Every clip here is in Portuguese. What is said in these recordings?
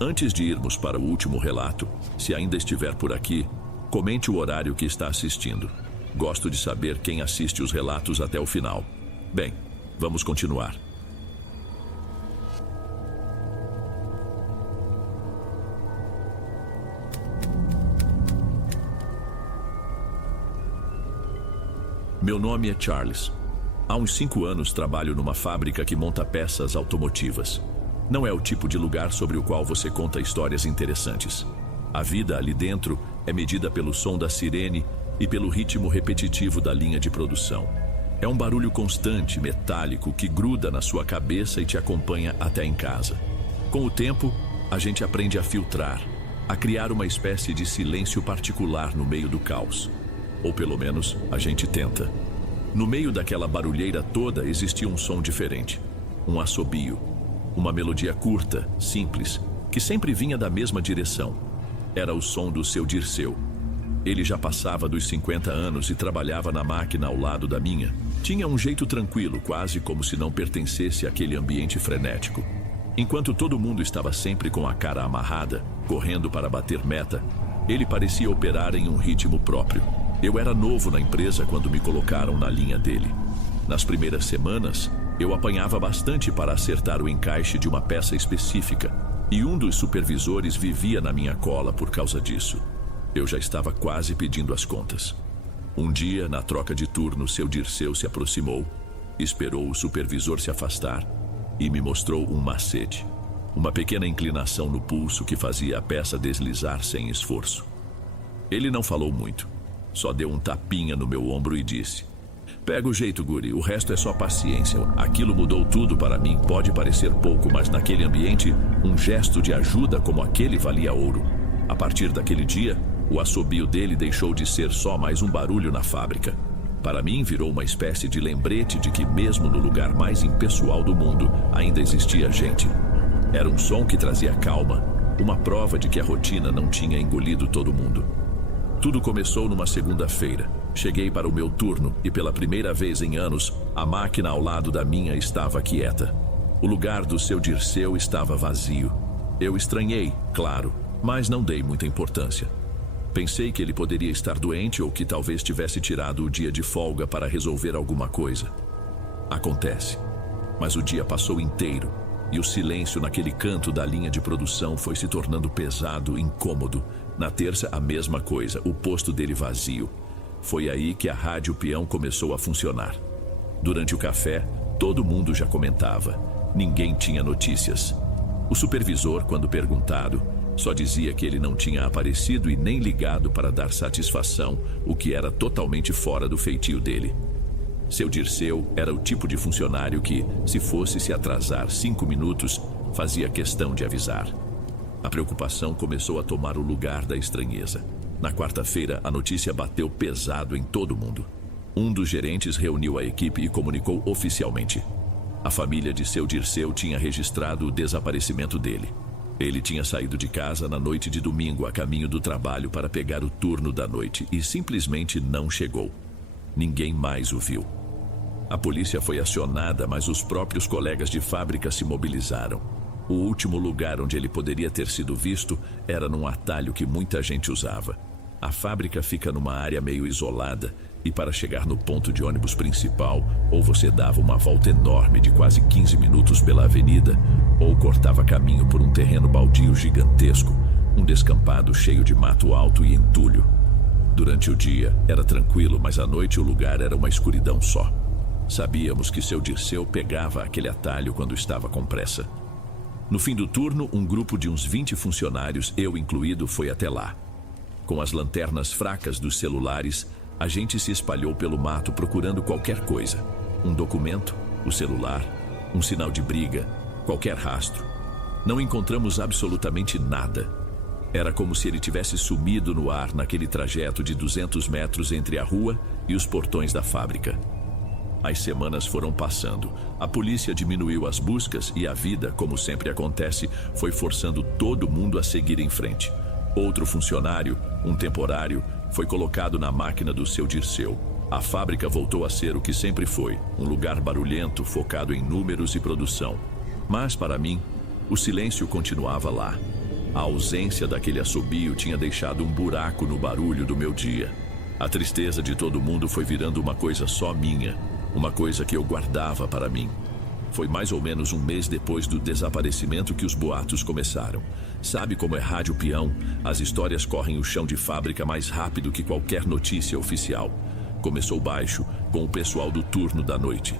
Antes de irmos para o último relato, se ainda estiver por aqui, comente o horário que está assistindo. Gosto de saber quem assiste os relatos até o final. Bem, vamos continuar. Meu nome é Charles. Há uns 5 anos trabalho numa fábrica que monta peças automotivas. Não é o tipo de lugar sobre o qual você conta histórias interessantes. A vida ali dentro é medida pelo som da sirene e pelo ritmo repetitivo da linha de produção. É um barulho constante, metálico, que gruda na sua cabeça e te acompanha até em casa. Com o tempo, a gente aprende a filtrar, a criar uma espécie de silêncio particular no meio do caos. Ou pelo menos, a gente tenta. No meio daquela barulheira toda existia um som diferente. Um assobio. Uma melodia curta, simples, que sempre vinha da mesma direção. Era o som do seu Dirceu. Ele já passava dos 50 anos e trabalhava na máquina ao lado da minha. Tinha um jeito tranquilo, quase como se não pertencesse àquele ambiente frenético. Enquanto todo mundo estava sempre com a cara amarrada, correndo para bater meta, ele parecia operar em um ritmo próprio. Eu era novo na empresa quando me colocaram na linha dele. Nas primeiras semanas, eu apanhava bastante para acertar o encaixe de uma peça específica, e um dos supervisores vivia na minha cola por causa disso. Eu já estava quase pedindo as contas. Um dia, na troca de turno, seu Dirceu se aproximou, esperou o supervisor se afastar e me mostrou um macete. Uma pequena inclinação no pulso que fazia a peça deslizar sem esforço. Ele não falou muito. Só deu um tapinha no meu ombro e disse: "Pega o jeito, guri, o resto é só paciência." Aquilo mudou tudo para mim. Pode parecer pouco, mas naquele ambiente, um gesto de ajuda como aquele valia ouro. A partir daquele dia, o assobio dele deixou de ser só mais um barulho na fábrica. Para mim, virou uma espécie de lembrete de que mesmo no lugar mais impessoal do mundo, ainda existia gente. Era um som que trazia calma, uma prova de que a rotina não tinha engolido todo mundo. Tudo começou numa segunda-feira. Cheguei para o meu turno e pela primeira vez em anos, a máquina ao lado da minha estava quieta. O lugar do seu Dirceu estava vazio. Eu estranhei, claro, mas não dei muita importância. Pensei que ele poderia estar doente ou que talvez tivesse tirado o dia de folga para resolver alguma coisa. Acontece. Mas o dia passou inteiro e o silêncio naquele canto da linha de produção foi se tornando pesado, incômodo. Na terça, a mesma coisa, o posto dele vazio. Foi aí que a rádio peão começou a funcionar. Durante o café, todo mundo já comentava. Ninguém tinha notícias. O supervisor, quando perguntado, só dizia que ele não tinha aparecido e nem ligado para dar satisfação, o que era totalmente fora do feitio dele. Seu Dirceu era o tipo de funcionário que, se fosse se atrasar 5 minutos, fazia questão de avisar. A preocupação começou a tomar o lugar da estranheza. Na quarta-feira, a notícia bateu pesado em todo mundo. Um dos gerentes reuniu a equipe e comunicou oficialmente. A família de seu Dirceu tinha registrado o desaparecimento dele. Ele tinha saído de casa na noite de domingo a caminho do trabalho para pegar o turno da noite e simplesmente não chegou. Ninguém mais o viu. A polícia foi acionada, mas os próprios colegas de fábrica se mobilizaram. O último lugar onde ele poderia ter sido visto era num atalho que muita gente usava. A fábrica fica numa área meio isolada e para chegar no ponto de ônibus principal, ou você dava uma volta enorme de quase 15 minutos pela avenida, ou cortava caminho por um terreno baldio gigantesco, um descampado cheio de mato alto e entulho. Durante o dia era tranquilo, mas à noite o lugar era uma escuridão só. Sabíamos que seu Dirceu pegava aquele atalho quando estava com pressa. No fim do turno, um grupo de uns 20 funcionários, eu incluído, foi até lá. Com as lanternas fracas dos celulares, a gente se espalhou pelo mato procurando qualquer coisa. Um documento, o celular, um sinal de briga, qualquer rastro. Não encontramos absolutamente nada. Era como se ele tivesse sumido no ar naquele trajeto de 200 metros entre a rua e os portões da fábrica. As semanas foram passando. A polícia diminuiu as buscas e a vida, como sempre acontece, foi forçando todo mundo a seguir em frente. Outro funcionário, um temporário, foi colocado na máquina do seu Dirceu. A fábrica voltou a ser o que sempre foi, um lugar barulhento focado em números e produção. Mas, para mim, o silêncio continuava lá. A ausência daquele assobio tinha deixado um buraco no barulho do meu dia. A tristeza de todo mundo foi virando uma coisa só minha, uma coisa que eu guardava para mim. Foi mais ou menos um mês depois do desaparecimento que os boatos começaram. Sabe como é rádio peão? As histórias correm o chão de fábrica mais rápido que qualquer notícia oficial. Começou baixo, com o pessoal do turno da noite.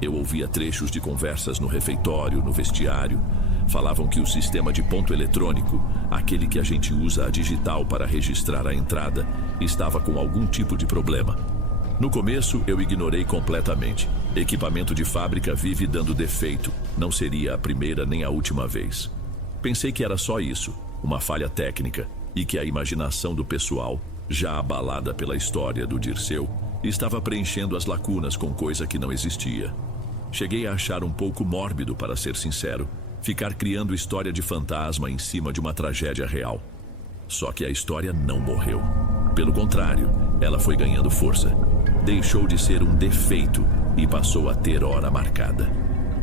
Eu ouvia trechos de conversas no refeitório, no vestiário. Falavam que o sistema de ponto eletrônico, aquele que a gente usa a digital para registrar a entrada, estava com algum tipo de problema. No começo, eu ignorei completamente. Equipamento de fábrica vive dando defeito. Não seria a primeira nem a última vez. Pensei que era só isso, uma falha técnica, e que a imaginação do pessoal, já abalada pela história do Dirceu, estava preenchendo as lacunas com coisa que não existia. Cheguei a achar um pouco mórbido, para ser sincero, ficar criando história de fantasma em cima de uma tragédia real. Só que a história não morreu. Pelo contrário, ela foi ganhando força. Deixou de ser um defeito e passou a ter hora marcada.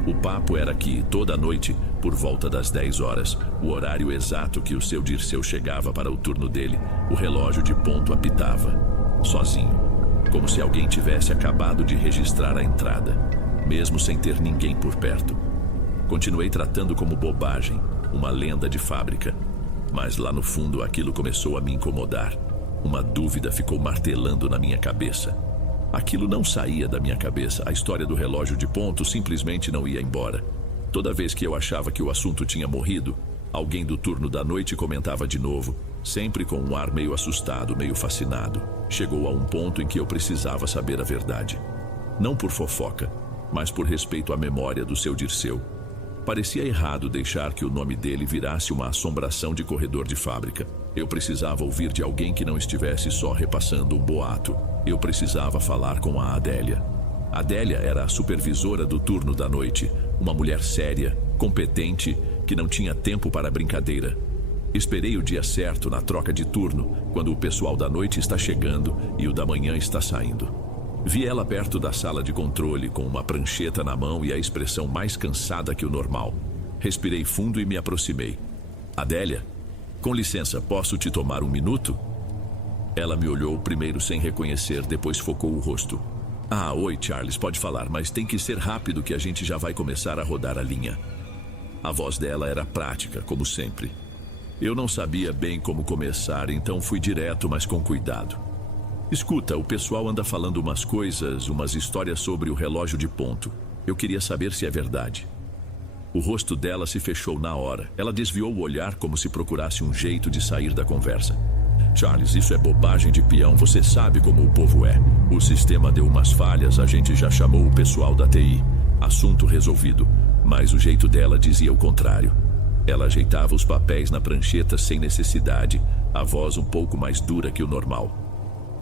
O papo era que, toda noite, por volta das 10 horas, o horário exato que o seu Dirceu chegava para o turno dele, o relógio de ponto apitava, sozinho, como se alguém tivesse acabado de registrar a entrada, mesmo sem ter ninguém por perto. Continuei tratando como bobagem, uma lenda de fábrica, mas lá no fundo aquilo começou a me incomodar. Uma dúvida ficou martelando na minha cabeça. Aquilo não saía da minha cabeça. A história do relógio de ponto simplesmente não ia embora. Toda vez que eu achava que o assunto tinha morrido, alguém do turno da noite comentava de novo, sempre com um ar meio assustado, meio fascinado. Chegou a um ponto em que eu precisava saber a verdade. Não por fofoca, mas por respeito à memória do seu Dirceu. Parecia errado deixar que o nome dele virasse uma assombração de corredor de fábrica. Eu precisava ouvir de alguém que não estivesse só repassando um boato. Eu precisava falar com a Adélia. Adélia era a supervisora do turno da noite, uma mulher séria, competente, que não tinha tempo para brincadeira. Esperei o dia certo na troca de turno, quando o pessoal da noite está chegando e o da manhã está saindo. Vi ela perto da sala de controle, com uma prancheta na mão e a expressão mais cansada que o normal. Respirei fundo e me aproximei. Adélia, com licença, posso te tomar um minuto? Ela me olhou primeiro sem reconhecer, depois focou o rosto. Ah, oi Charles, pode falar, mas tem que ser rápido que a gente já vai começar a rodar a linha. A voz dela era prática, como sempre. Eu não sabia bem como começar, então fui direto, mas com cuidado. Escuta, o pessoal anda falando umas coisas, umas histórias sobre o relógio de ponto. Eu queria saber se é verdade. O rosto dela se fechou na hora. Ela desviou o olhar como se procurasse um jeito de sair da conversa. Charles, isso é bobagem de peão, você sabe como o povo é. O sistema deu umas falhas, a gente já chamou o pessoal da TI. Assunto resolvido. Mas o jeito dela dizia o contrário. Ela ajeitava os papéis na prancheta sem necessidade, a voz um pouco mais dura que o normal.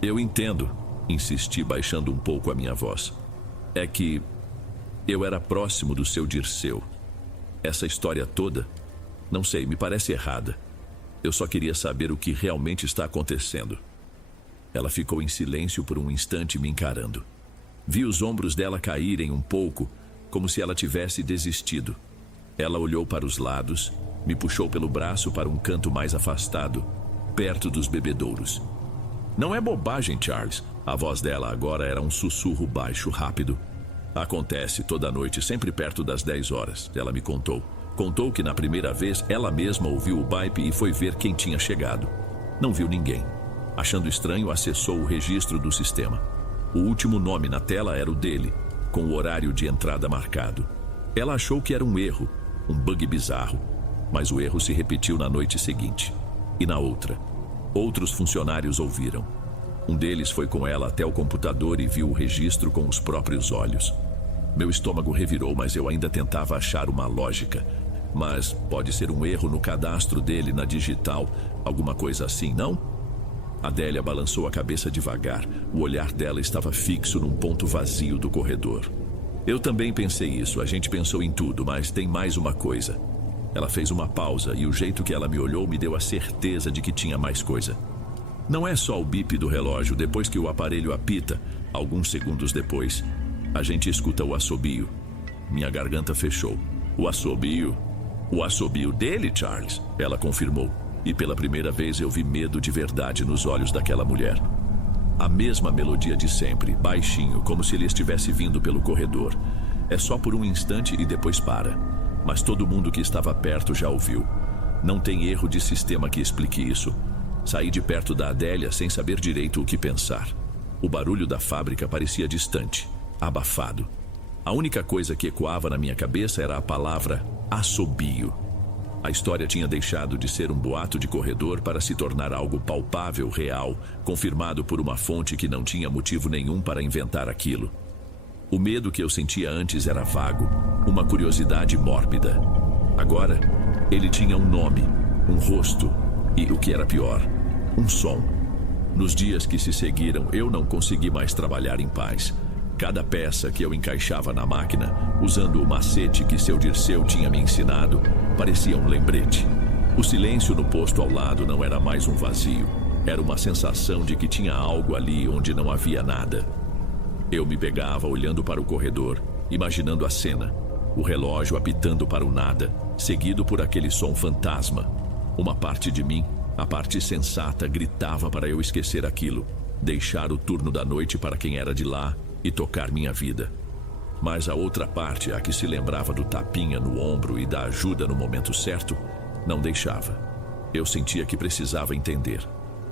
Eu entendo, insisti baixando um pouco a minha voz. É que eu era próximo do seu Dirceu. Essa história toda, não sei, me parece errada. Eu só queria saber o que realmente está acontecendo. Ela ficou em silêncio por um instante me encarando. Vi os ombros dela caírem um pouco, como se ela tivesse desistido. Ela olhou para os lados, me puxou pelo braço para um canto mais afastado, perto dos bebedouros. Não é bobagem, Charles. A voz dela agora era um sussurro baixo, rápido. Acontece toda noite, sempre perto das 10 horas, ela me contou. Contou que na primeira vez ela mesma ouviu o bip e foi ver quem tinha chegado. Não viu ninguém. Achando estranho, acessou o registro do sistema. O último nome na tela era o dele, com o horário de entrada marcado. Ela achou que era um erro, um bug bizarro, mas o erro se repetiu na noite seguinte. E na outra. Outros funcionários ouviram. Um deles foi com ela até o computador e viu o registro com os próprios olhos. Meu estômago revirou, mas eu ainda tentava achar uma lógica. Mas pode ser um erro no cadastro dele na digital, alguma coisa assim, não? Adélia balançou a cabeça devagar. O olhar dela estava fixo num ponto vazio do corredor. Eu também pensei isso, a gente pensou em tudo, mas tem mais uma coisa. Ela fez uma pausa e o jeito que ela me olhou me deu a certeza de que tinha mais coisa. Não é só o bip do relógio. Depois que o aparelho apita, alguns segundos depois, a gente escuta o assobio. Minha garganta fechou. O assobio? O assobio dele, Charles, ela confirmou. E pela primeira vez eu vi medo de verdade nos olhos daquela mulher. A mesma melodia de sempre, baixinho, como se ele estivesse vindo pelo corredor. É só por um instante e depois para. Mas todo mundo que estava perto já ouviu. Não tem erro de sistema que explique isso. Saí de perto da Adélia sem saber direito o que pensar. O barulho da fábrica parecia distante, abafado. A única coisa que ecoava na minha cabeça era a palavra assobio. A história tinha deixado de ser um boato de corredor para se tornar algo palpável, real, confirmado por uma fonte que não tinha motivo nenhum para inventar aquilo. O medo que eu sentia antes era vago, uma curiosidade mórbida. Agora, ele tinha um nome, um rosto e, o que era pior, um som. Nos dias que se seguiram, eu não consegui mais trabalhar em paz. Cada peça que eu encaixava na máquina, usando o macete que seu Dirceu tinha me ensinado, parecia um lembrete. O silêncio no posto ao lado não era mais um vazio. Era uma sensação de que tinha algo ali onde não havia nada. Eu me pegava olhando para o corredor, imaginando a cena. O relógio apitando para o nada, seguido por aquele som fantasma. Uma parte de mim, a parte sensata, gritava para eu esquecer aquilo, deixar o turno da noite para quem era de lá e tocar minha vida. Mas a outra parte, a que se lembrava do tapinha no ombro e da ajuda no momento certo, não deixava. Eu sentia que precisava entender.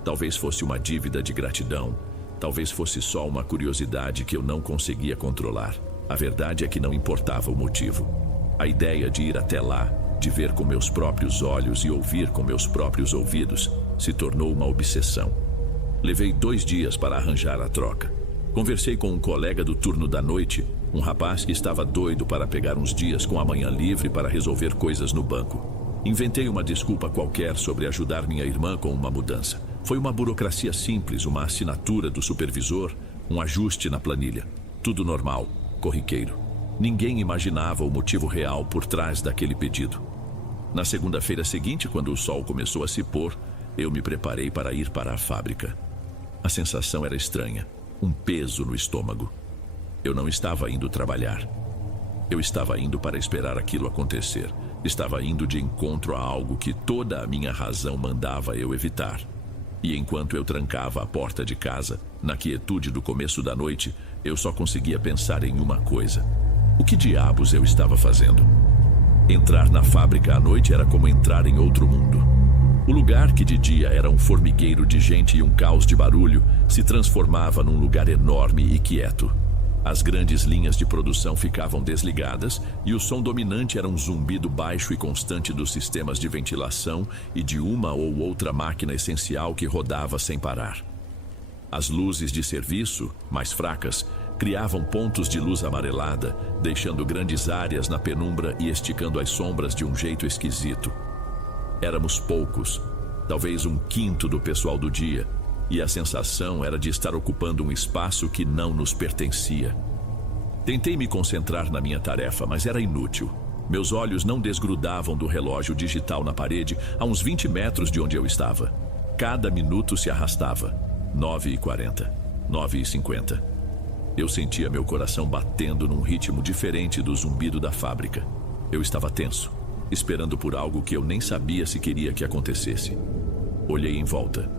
Talvez fosse uma dívida de gratidão, talvez fosse só uma curiosidade que eu não conseguia controlar. A verdade é que não importava o motivo. A ideia de ir até lá, de ver com meus próprios olhos e ouvir com meus próprios ouvidos, se tornou uma obsessão. Levei 2 dias para arranjar a troca. Conversei com um colega do turno da noite, um rapaz que estava doido para pegar uns dias com a manhã livre para resolver coisas no banco. Inventei uma desculpa qualquer sobre ajudar minha irmã com uma mudança. Foi uma burocracia simples, uma assinatura do supervisor, um ajuste na planilha. Tudo normal, corriqueiro. Ninguém imaginava o motivo real por trás daquele pedido. Na segunda-feira seguinte, quando o sol começou a se pôr, eu me preparei para ir para a fábrica. A sensação era estranha, um peso no estômago. Eu não estava indo trabalhar. Eu estava indo para esperar aquilo acontecer. Estava indo de encontro a algo que toda a minha razão mandava eu evitar. E enquanto eu trancava a porta de casa, na quietude do começo da noite, eu só conseguia pensar em uma coisa. O que diabos eu estava fazendo? Entrar na fábrica à noite era como entrar em outro mundo. O lugar que de dia era um formigueiro de gente e um caos de barulho, se transformava num lugar enorme e quieto. As grandes linhas de produção ficavam desligadas e o som dominante era um zumbido baixo e constante dos sistemas de ventilação e de uma ou outra máquina essencial que rodava sem parar. As luzes de serviço, mais fracas, criavam pontos de luz amarelada, deixando grandes áreas na penumbra e esticando as sombras de um jeito esquisito. Éramos poucos, talvez 1/5 do pessoal do dia, e a sensação era de estar ocupando um espaço que não nos pertencia. Tentei me concentrar na minha tarefa, mas era inútil. Meus olhos não desgrudavam do relógio digital na parede a uns 20 metros de onde eu estava. Cada minuto se arrastava. 9h40, 9h50. Eu sentia meu coração batendo num ritmo diferente do zumbido da fábrica. Eu estava tenso, esperando por algo que eu nem sabia se queria que acontecesse. Olhei em volta.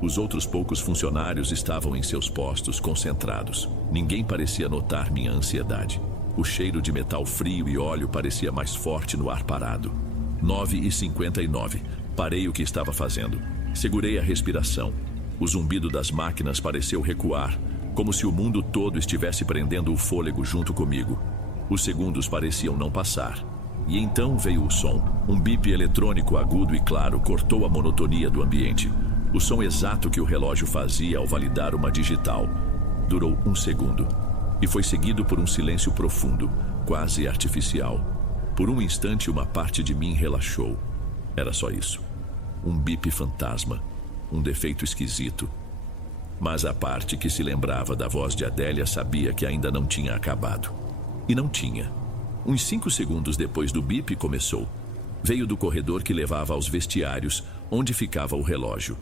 Os outros poucos funcionários estavam em seus postos, concentrados. Ninguém parecia notar minha ansiedade. O cheiro de metal frio e óleo parecia mais forte no ar parado. 9h59. Parei o que estava fazendo. Segurei a respiração. O zumbido das máquinas pareceu recuar, como se o mundo todo estivesse prendendo o fôlego junto comigo. Os segundos pareciam não passar. E então veio o som. Um bip eletrônico agudo e claro cortou a monotonia do ambiente. O som exato que o relógio fazia ao validar uma digital. Durou 1 segundo. E foi seguido por um silêncio profundo, quase artificial. Por um instante, uma parte de mim relaxou. Era só isso. Um bip fantasma. Um defeito esquisito. Mas a parte que se lembrava da voz de Adélia sabia que ainda não tinha acabado. E não tinha. Uns 5 segundos depois do bip começou. Veio do corredor que levava aos vestiários, onde ficava o relógio.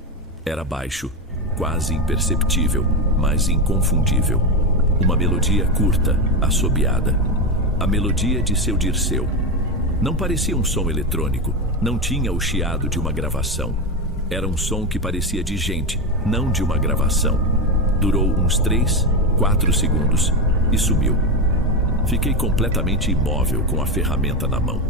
Era baixo, quase imperceptível, mas inconfundível. Uma melodia curta, assobiada. A melodia de seu Dirceu. Não parecia um som eletrônico, não tinha o chiado de uma gravação. Era um som que parecia de gente, não de uma gravação. Durou uns 3, 4 segundos e sumiu. Fiquei completamente imóvel com a ferramenta na mão.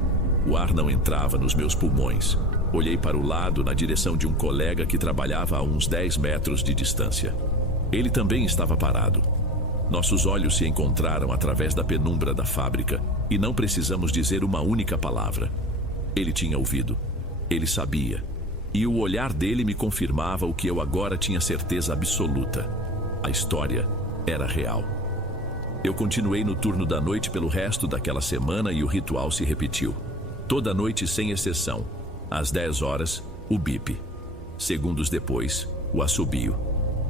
O ar não entrava nos meus pulmões. Olhei para o lado na direção de um colega que trabalhava a uns 10 metros de distância. Ele também estava parado. Nossos olhos se encontraram através da penumbra da fábrica e não precisamos dizer uma única palavra. Ele tinha ouvido. Ele sabia. E o olhar dele me confirmava o que eu agora tinha certeza absoluta. A história era real. Eu continuei no turno da noite pelo resto daquela semana e o ritual se repetiu. Toda noite sem exceção. Às 10 horas, o bip. Segundos depois, o assobio.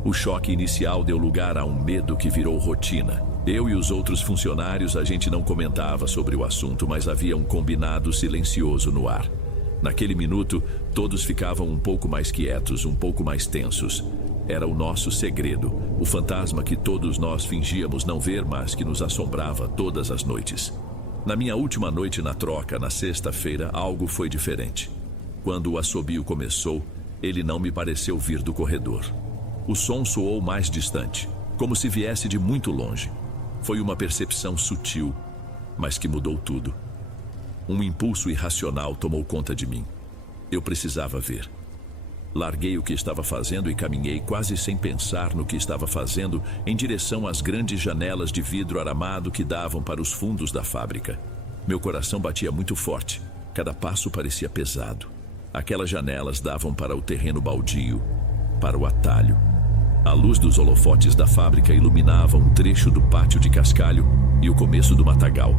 O choque inicial deu lugar a um medo que virou rotina. Eu e os outros funcionários, a gente não comentava sobre o assunto, mas havia um combinado silencioso no ar. Naquele minuto, todos ficavam um pouco mais quietos, um pouco mais tensos. Era o nosso segredo, o fantasma que todos nós fingíamos não ver, mas que nos assombrava todas as noites. Na minha última noite na troca, na sexta-feira, algo foi diferente. Quando o assobio começou, ele não me pareceu vir do corredor. O som soou mais distante, como se viesse de muito longe. Foi uma percepção sutil, mas que mudou tudo. Um impulso irracional tomou conta de mim. Eu precisava ver. Larguei o que estava fazendo e caminhei quase sem pensar no que estava fazendo em direção às grandes janelas de vidro aramado que davam para os fundos da fábrica. Meu coração batia muito forte. Cada passo parecia pesado. Aquelas janelas davam para o terreno baldio, para o atalho. A luz dos holofotes da fábrica iluminava um trecho do pátio de cascalho e o começo do matagal.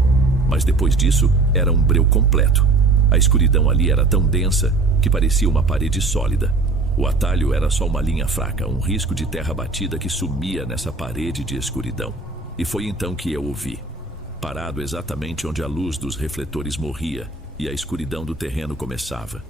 Mas depois disso, era um breu completo. A escuridão ali era tão densa que parecia uma parede sólida. O atalho era só uma linha fraca, um risco de terra batida que sumia nessa parede de escuridão. E foi então que eu o vi. Parado exatamente onde a luz dos refletores morria e a escuridão do terreno começava.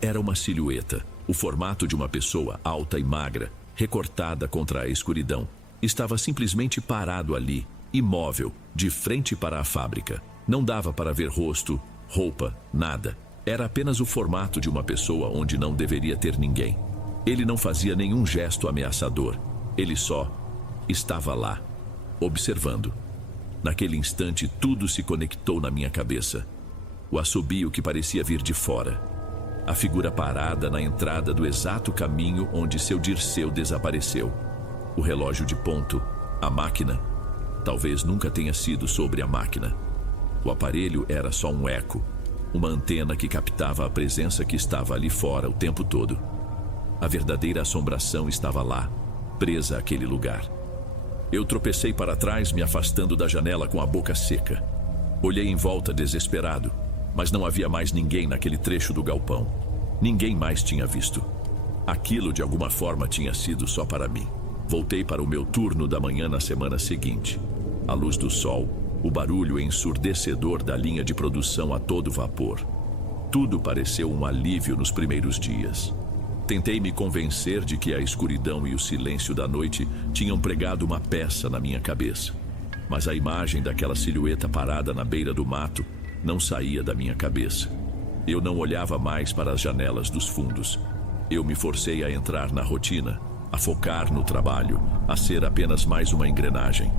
Era uma silhueta, o formato de uma pessoa alta e magra, recortada contra a escuridão. Estava simplesmente parado ali, imóvel, de frente para a fábrica. Não dava para ver rosto, roupa, nada. Era apenas o formato de uma pessoa onde não deveria ter ninguém. Ele não fazia nenhum gesto ameaçador. Ele só estava lá, observando. Naquele instante, tudo se conectou na minha cabeça. O assobio que parecia vir de fora. A figura parada na entrada do exato caminho onde seu Dirceu desapareceu. O relógio de ponto, a máquina. Talvez nunca tenha sido sobre a máquina. O aparelho era só um eco, uma antena que captava a presença que estava ali fora o tempo todo. A verdadeira assombração estava lá, presa àquele lugar. Eu tropecei para trás, me afastando da janela com a boca seca. Olhei em volta desesperado, mas não havia mais ninguém naquele trecho do galpão. Ninguém mais tinha visto. Aquilo de alguma forma tinha sido só para mim. Voltei para o meu turno da manhã na semana seguinte. A luz do sol, o barulho ensurdecedor da linha de produção a todo vapor. Tudo pareceu um alívio nos primeiros dias. Tentei me convencer de que a escuridão e o silêncio da noite tinham pregado uma peça na minha cabeça. Mas a imagem daquela silhueta parada na beira do mato não saía da minha cabeça. Eu não olhava mais para as janelas dos fundos. Eu me forcei a entrar na rotina, a focar no trabalho, a ser apenas mais uma engrenagem.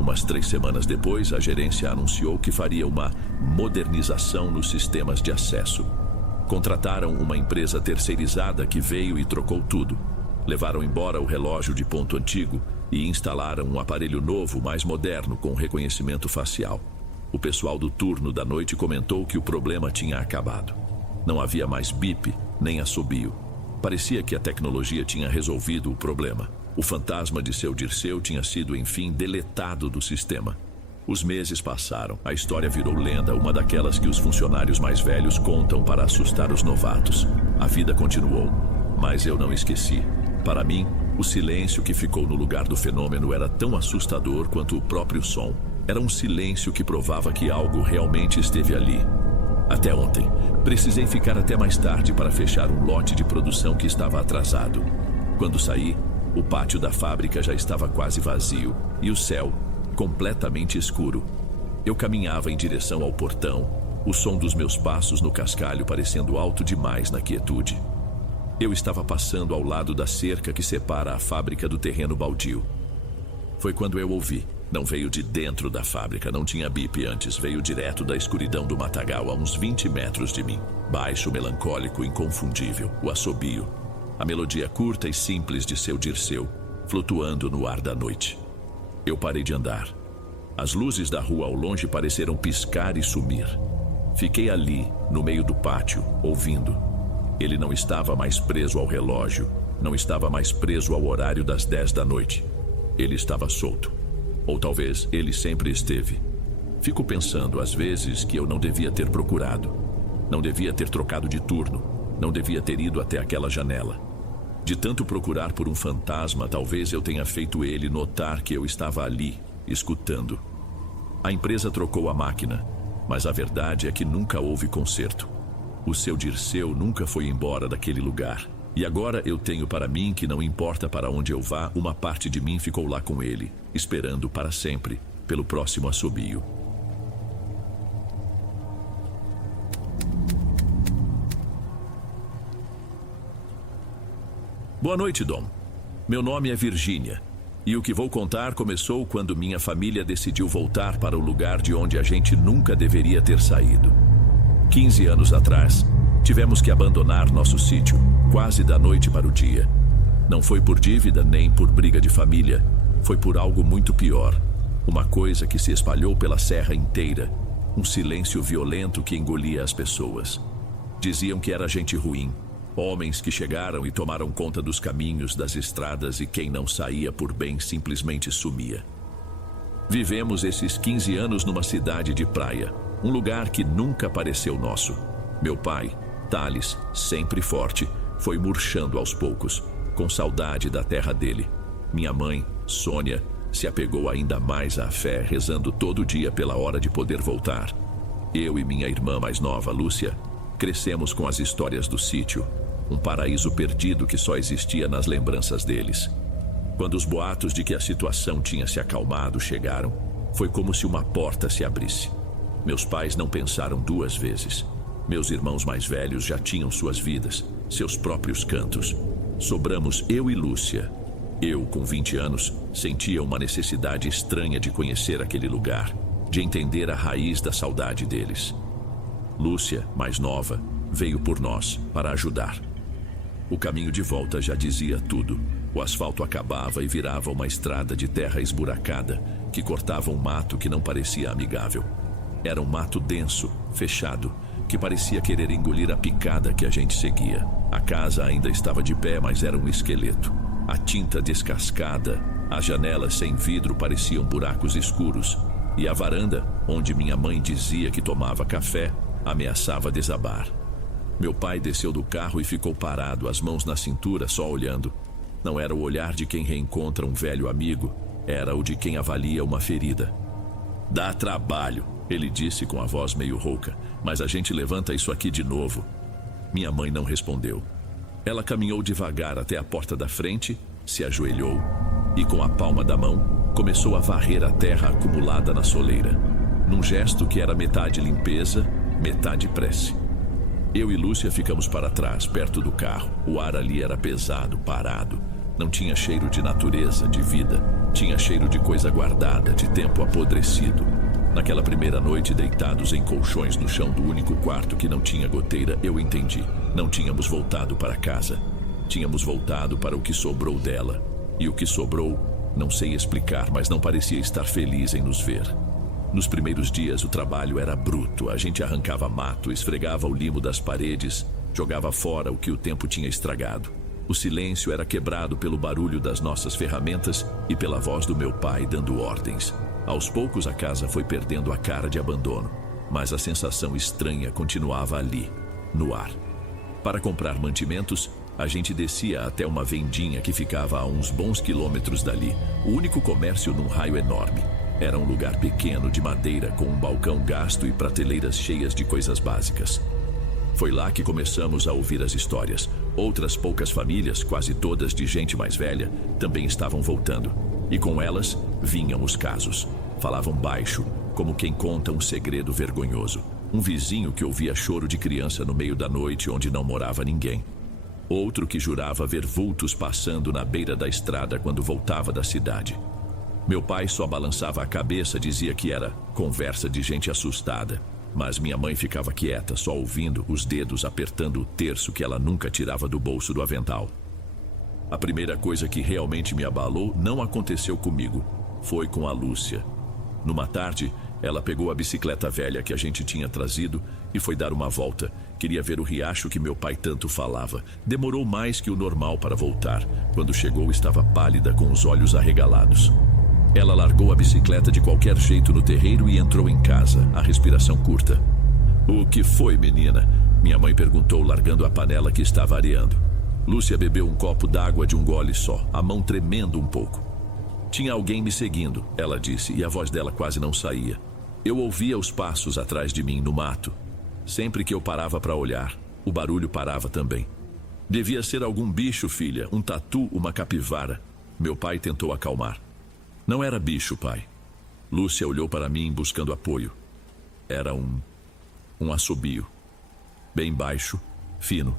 Umas 3 semanas depois, a gerência anunciou que faria uma modernização nos sistemas de acesso. Contrataram uma empresa terceirizada que veio e trocou tudo. Levaram embora o relógio de ponto antigo e instalaram um aparelho novo, mais moderno, com reconhecimento facial. O pessoal do turno da noite comentou que o problema tinha acabado. Não havia mais bip, nem assobio. Parecia que a tecnologia tinha resolvido o problema. O fantasma de seu Dirceu tinha sido, enfim, deletado do sistema. Os meses passaram, a história virou lenda, uma daquelas que os funcionários mais velhos contam para assustar os novatos. A vida continuou, mas eu não esqueci. Para mim, o silêncio que ficou no lugar do fenômeno era tão assustador quanto o próprio som. Era um silêncio que provava que algo realmente esteve ali. Até ontem, precisei ficar até mais tarde para fechar um lote de produção que estava atrasado. Quando saí, o pátio da fábrica já estava quase vazio e o céu completamente escuro. Eu caminhava em direção ao portão, o som dos meus passos no cascalho parecendo alto demais na quietude. Eu estava passando ao lado da cerca que separa a fábrica do terreno baldio. Foi quando eu ouvi. Não veio de dentro da fábrica, não tinha bip antes, veio direto da escuridão do matagal a uns 20 metros de mim. Baixo, melancólico, inconfundível, o assobio. A melodia curta e simples de seu Dirceu, flutuando no ar da noite. Eu parei de andar. As luzes da rua ao longe pareceram piscar e sumir. Fiquei ali, no meio do pátio, ouvindo. Ele não estava mais preso ao relógio, não estava mais preso ao horário das 10 da noite. Ele estava solto. Ou talvez ele sempre esteve. Fico pensando, às vezes, que eu não devia ter procurado. Não devia ter trocado de turno. Não devia ter ido até aquela janela. De tanto procurar por um fantasma, talvez eu tenha feito ele notar que eu estava ali, escutando. A empresa trocou a máquina, mas a verdade é que nunca houve conserto. O seu Dirceu nunca foi embora daquele lugar. E agora eu tenho para mim que não importa para onde eu vá, uma parte de mim ficou lá com ele, esperando para sempre, pelo próximo assobio. Boa noite, Dom. Meu nome é Virgínia, e o que vou contar começou quando minha família decidiu voltar para o lugar de onde a gente nunca deveria ter saído. 15 anos atrás, tivemos que abandonar nosso sítio, quase da noite para o dia. Não foi por dívida nem por briga de família, foi por algo muito pior. Uma coisa que se espalhou pela serra inteira, um silêncio violento que engolia as pessoas. Diziam que era gente ruim, homens que chegaram e tomaram conta dos caminhos, das estradas, e quem não saía por bem simplesmente sumia. Vivemos esses 15 anos numa cidade de praia, um lugar que nunca pareceu nosso. Meu pai, Thales, sempre forte, foi murchando aos poucos, com saudade da terra dele. Minha mãe, Sônia, se apegou ainda mais à fé, rezando todo dia pela hora de poder voltar. Eu e minha irmã mais nova, Lúcia, crescemos com as histórias do sítio, um paraíso perdido que só existia nas lembranças deles. Quando os boatos de que a situação tinha se acalmado chegaram, foi como se uma porta se abrisse. Meus pais não pensaram duas vezes. Meus irmãos mais velhos já tinham suas vidas, seus próprios cantos. Sobramos eu e Lúcia. Eu, com 20 anos, sentia uma necessidade estranha de conhecer aquele lugar, de entender a raiz da saudade deles. Lúcia, mais nova, veio por nós para ajudar. O caminho de volta já dizia tudo. O asfalto acabava e virava uma estrada de terra esburacada que cortava um mato que não parecia amigável. Era um mato denso, fechado, que parecia querer engolir a picada que a gente seguia. A casa ainda estava de pé, mas era um esqueleto. A tinta descascada, as janelas sem vidro pareciam buracos escuros, e a varanda, onde minha mãe dizia que tomava café, ameaçava desabar. Meu pai desceu do carro e ficou parado, as mãos na cintura, só olhando. Não era o olhar de quem reencontra um velho amigo, era o de quem avalia uma ferida. Dá trabalho, ele disse com a voz meio rouca, mas a gente levanta isso aqui de novo. Minha mãe não respondeu. Ela caminhou devagar até a porta da frente, se ajoelhou e com a palma da mão começou a varrer a terra acumulada na soleira, num gesto que era metade limpeza, metade prece. Eu e Lúcia ficamos para trás, perto do carro. O ar ali era pesado, parado. Não tinha cheiro de natureza, de vida. Tinha cheiro de coisa guardada, de tempo apodrecido. Naquela primeira noite, deitados em colchões no chão do único quarto que não tinha goteira, eu entendi. Não tínhamos voltado para casa. Tínhamos voltado para o que sobrou dela. E o que sobrou, não sei explicar, mas não parecia estar feliz em nos ver. Nos primeiros dias, o trabalho era bruto. A gente arrancava mato, esfregava o limo das paredes, jogava fora o que o tempo tinha estragado. O silêncio era quebrado pelo barulho das nossas ferramentas e pela voz do meu pai dando ordens. Aos poucos, a casa foi perdendo a cara de abandono, mas a sensação estranha continuava ali, no ar. Para comprar mantimentos, a gente descia até uma vendinha que ficava a uns bons quilômetros dali, o único comércio num raio enorme. Era um lugar pequeno de madeira com um balcão gasto e prateleiras cheias de coisas básicas. Foi lá que começamos a ouvir as histórias. Outras poucas famílias, quase todas de gente mais velha, também estavam voltando. E com elas vinham os casos. Falavam baixo, como quem conta um segredo vergonhoso. Um vizinho que ouvia choro de criança no meio da noite onde não morava ninguém. Outro que jurava ver vultos passando na beira da estrada quando voltava da cidade. Meu pai só balançava a cabeça, dizia que era conversa de gente assustada. Mas minha mãe ficava quieta, só ouvindo os dedos apertando o terço que ela nunca tirava do bolso do avental. A primeira coisa que realmente me abalou não aconteceu comigo. Foi com a Lúcia. Numa tarde, ela pegou a bicicleta velha que a gente tinha trazido e foi dar uma volta. Queria ver o riacho que meu pai tanto falava. Demorou mais que o normal para voltar. Quando chegou, estava pálida, com os olhos arregalados. Ela largou a bicicleta de qualquer jeito no terreiro e entrou em casa, a respiração curta. "O que foi, menina?" minha mãe perguntou, largando a panela que estava areando. Lúcia bebeu um copo d'água de um gole só, a mão tremendo um pouco. "Tinha alguém me seguindo", ela disse, e a voz dela quase não saía. Eu ouvia os passos atrás de mim no mato. Sempre que eu parava para olhar, o barulho parava também. "Devia ser algum bicho, filha, um tatu, uma capivara." Meu pai tentou acalmar. "Não era bicho, pai." Lúcia olhou para mim buscando apoio. Era um assobio. Bem baixo, fino.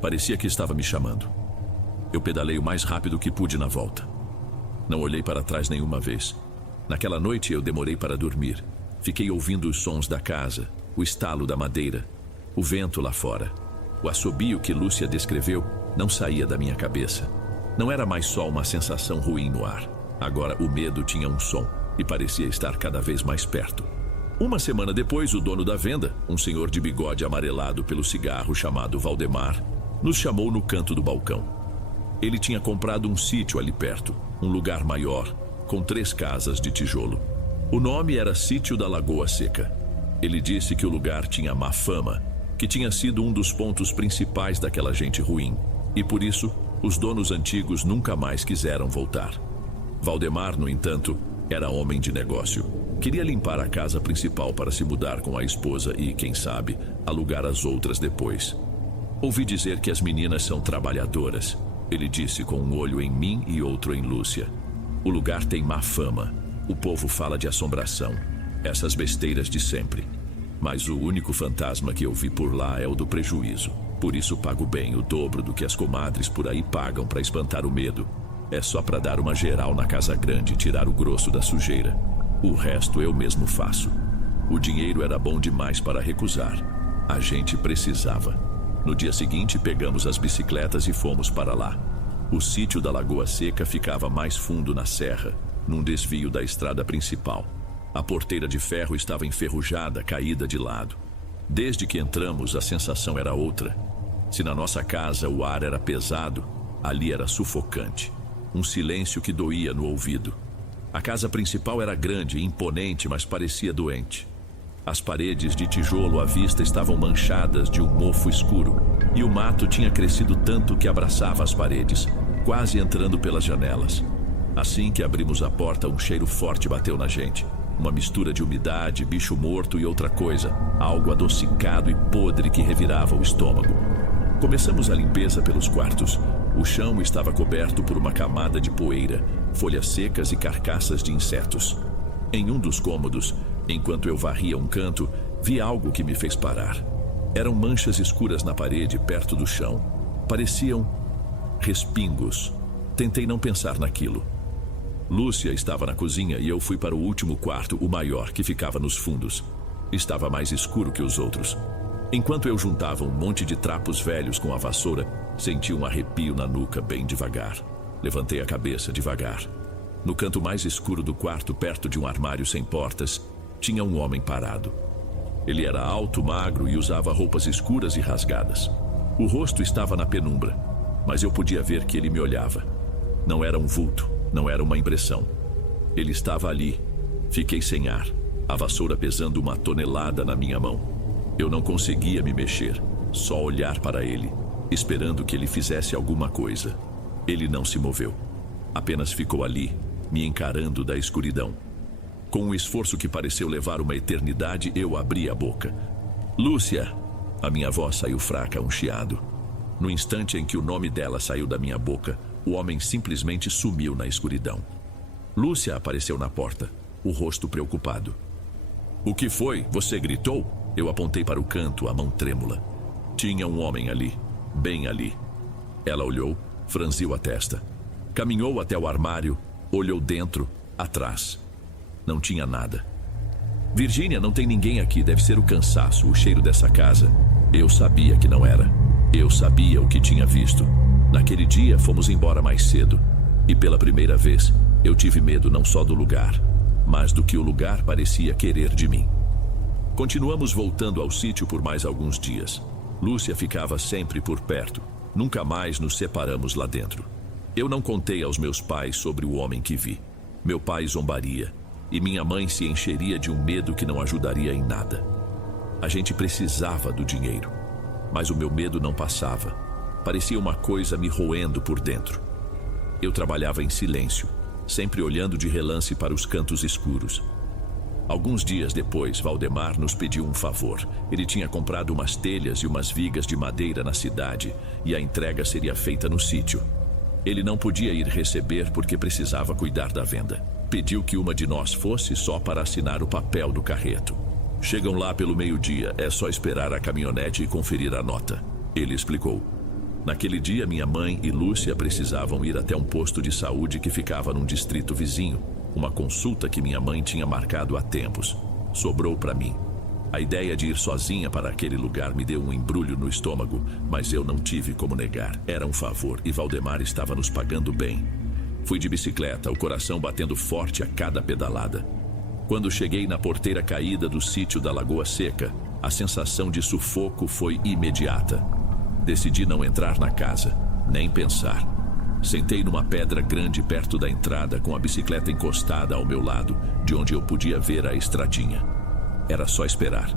Parecia que estava me chamando. Eu pedalei o mais rápido que pude na volta. Não olhei para trás nenhuma vez. Naquela noite eu demorei para dormir. Fiquei ouvindo os sons da casa, o estalo da madeira, o vento lá fora. O assobio que Lúcia descreveu não saía da minha cabeça. Não era mais só uma sensação ruim no ar. Agora o medo tinha um som e parecia estar cada vez mais perto. Uma semana depois, o dono da venda, um senhor de bigode amarelado pelo cigarro chamado Valdemar, nos chamou no canto do balcão. Ele tinha comprado um sítio ali perto, um lugar maior, com 3 casas de tijolo. O nome era Sítio da Lagoa Seca. Ele disse que o lugar tinha má fama, que tinha sido um dos pontos principais daquela gente ruim, e por isso os donos antigos nunca mais quiseram voltar. Valdemar, no entanto, era homem de negócio. Queria limpar a casa principal para se mudar com a esposa e, quem sabe, alugar as outras depois. "Ouvi dizer que as meninas são trabalhadoras", ele disse com um olho em mim e outro em Lúcia. "O lugar tem má fama. O povo fala de assombração. Essas besteiras de sempre. Mas o único fantasma que eu vi por lá é o do prejuízo. Por isso pago bem, o dobro do que as comadres por aí pagam para espantar o medo. É só para dar uma geral na casa grande e tirar o grosso da sujeira. O resto eu mesmo faço." O dinheiro era bom demais para recusar. A gente precisava. No dia seguinte, pegamos as bicicletas e fomos para lá. O sítio da Lagoa Seca ficava mais fundo na serra, num desvio da estrada principal. A porteira de ferro estava enferrujada, caída de lado. Desde que entramos, a sensação era outra. Se na nossa casa o ar era pesado, ali era sufocante. Um silêncio que doía no ouvido. A casa principal era grande e imponente, mas parecia doente. As paredes de tijolo à vista estavam manchadas de um mofo escuro, e o mato tinha crescido tanto que abraçava as paredes, quase entrando pelas janelas. Assim que abrimos a porta, um cheiro forte bateu na gente. Uma mistura de umidade, bicho morto e outra coisa, algo adocicado e podre que revirava o estômago. Começamos a limpeza pelos quartos. O chão estava coberto por uma camada de poeira, folhas secas e carcaças de insetos. Em um dos cômodos, enquanto eu varria um canto, vi algo que me fez parar. Eram manchas escuras na parede, perto do chão. Pareciam respingos. Tentei não pensar naquilo. Lúcia estava na cozinha e eu fui para o último quarto, o maior, que ficava nos fundos. Estava mais escuro que os outros. Enquanto eu juntava um monte de trapos velhos com a vassoura, senti um arrepio na nuca bem devagar. Levantei a cabeça devagar. No canto mais escuro do quarto, perto de um armário sem portas, tinha um homem parado. Ele era alto, magro e usava roupas escuras e rasgadas. O rosto estava na penumbra, mas eu podia ver que ele me olhava. Não era um vulto, não era uma impressão. Ele estava ali. Fiquei sem ar, a vassoura pesando 1 tonelada na minha mão. Eu não conseguia me mexer, só olhar para ele, esperando que ele fizesse alguma coisa. Ele não se moveu. Apenas ficou ali, me encarando da escuridão. Com um esforço que pareceu levar uma eternidade, eu abri a boca. "Lúcia!" A minha voz saiu fraca, um chiado. No instante em que o nome dela saiu da minha boca, o homem simplesmente sumiu na escuridão. Lúcia apareceu na porta, o rosto preocupado. "O que foi? Você gritou?" Eu apontei para o canto, a mão trêmula. Tinha um homem ali, bem ali. Ela olhou, franziu a testa. Caminhou até o armário, olhou dentro, atrás. Não tinha nada. Virgínia, não tem ninguém aqui, deve ser o cansaço, o cheiro dessa casa. Eu sabia que não era. Eu sabia o que tinha visto. Naquele dia, fomos embora mais cedo. E pela primeira vez, eu tive medo não só do lugar, mas do que o lugar parecia querer de mim. Continuamos voltando ao sítio por mais alguns dias. Lúcia ficava sempre por perto. Nunca mais nos separamos lá dentro. Eu não contei aos meus pais sobre o homem que vi. Meu pai zombaria, e minha mãe se encheria de um medo que não ajudaria em nada. A gente precisava do dinheiro, mas o meu medo não passava. Parecia uma coisa me roendo por dentro. Eu trabalhava em silêncio, sempre olhando de relance para os cantos escuros. Alguns dias depois, Valdemar nos pediu um favor. Ele tinha comprado umas telhas e umas vigas de madeira na cidade, e a entrega seria feita no sítio. Ele não podia ir receber porque precisava cuidar da venda. Pediu que uma de nós fosse só para assinar o papel do carreto. Chegam lá pelo meio-dia, é só esperar a caminhonete e conferir a nota. Ele explicou. Naquele dia, minha mãe e Lúcia precisavam ir até um posto de saúde que ficava num distrito vizinho. Uma consulta que minha mãe tinha marcado há tempos. Sobrou para mim. A ideia de ir sozinha para aquele lugar me deu um embrulho no estômago, mas eu não tive como negar. Era um favor e Valdemar estava nos pagando bem. Fui de bicicleta, o coração batendo forte a cada pedalada. Quando cheguei na porteira caída do sítio da Lagoa Seca, a sensação de sufoco foi imediata. Decidi não entrar na casa, nem pensar. Sentei numa pedra grande perto da entrada, com a bicicleta encostada ao meu lado, de onde eu podia ver a estradinha. Era só esperar.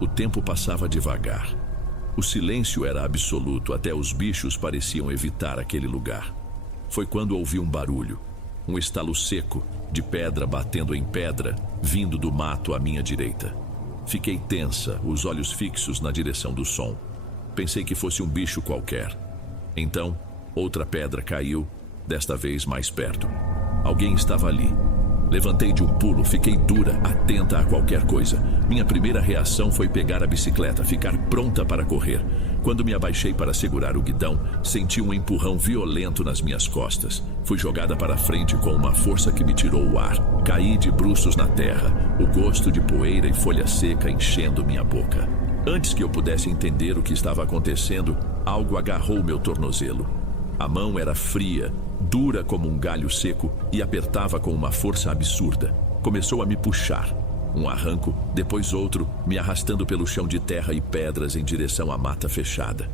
O tempo passava devagar. O silêncio era absoluto, até os bichos pareciam evitar aquele lugar. Foi quando ouvi um barulho, um estalo seco, de pedra batendo em pedra, vindo do mato à minha direita. Fiquei tensa, os olhos fixos na direção do som. Pensei que fosse um bicho qualquer. Então, outra pedra caiu, desta vez mais perto. Alguém estava ali. Levantei de um pulo, fiquei dura, atenta a qualquer coisa. Minha primeira reação foi pegar a bicicleta, ficar pronta para correr. Quando me abaixei para segurar o guidão, senti um empurrão violento nas minhas costas. Fui jogada para frente com uma força que me tirou o ar. Caí de bruços na terra, o gosto de poeira e folha seca enchendo minha boca. Antes que eu pudesse entender o que estava acontecendo, algo agarrou meu tornozelo. A mão era fria, dura como um galho seco e apertava com uma força absurda. Começou a me puxar. Um arranco, depois outro, me arrastando pelo chão de terra e pedras em direção à mata fechada.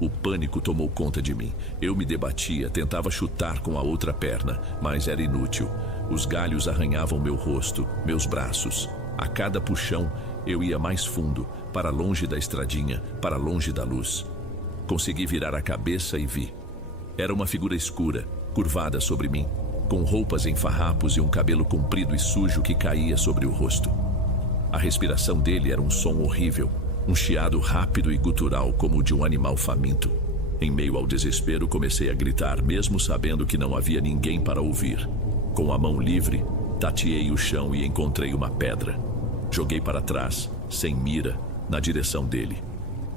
O pânico tomou conta de mim. Eu me debatia, tentava chutar com a outra perna, mas era inútil. Os galhos arranhavam meu rosto, meus braços. A cada puxão, eu ia mais fundo, para longe da estradinha, para longe da luz. Consegui virar a cabeça e vi. Era uma figura escura, curvada sobre mim, com roupas em farrapos e um cabelo comprido e sujo que caía sobre o rosto. A respiração dele era um som horrível, um chiado rápido e gutural como o de um animal faminto. Em meio ao desespero, comecei a gritar, mesmo sabendo que não havia ninguém para ouvir. Com a mão livre, tateei o chão e encontrei uma pedra. Joguei para trás, sem mira, na direção dele.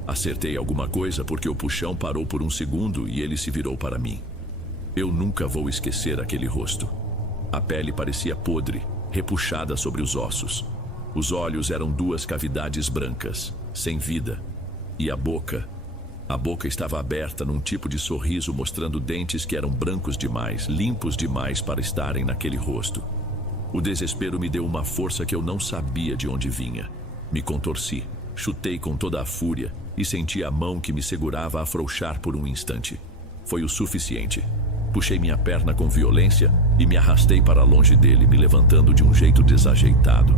Acertei alguma coisa porque o puxão parou por um segundo e ele se virou para mim. Eu nunca vou esquecer aquele rosto. A pele parecia podre, repuxada sobre os ossos. Os olhos eram duas cavidades brancas, sem vida. E a boca estava aberta num tipo de sorriso mostrando dentes que eram brancos demais, limpos demais para estarem naquele rosto. O desespero me deu uma força que eu não sabia de onde vinha. Me contorci, chutei com toda a fúria e senti a mão que me segurava afrouxar por um instante. Foi o suficiente. Puxei minha perna com violência e me arrastei para longe dele, me levantando de um jeito desajeitado.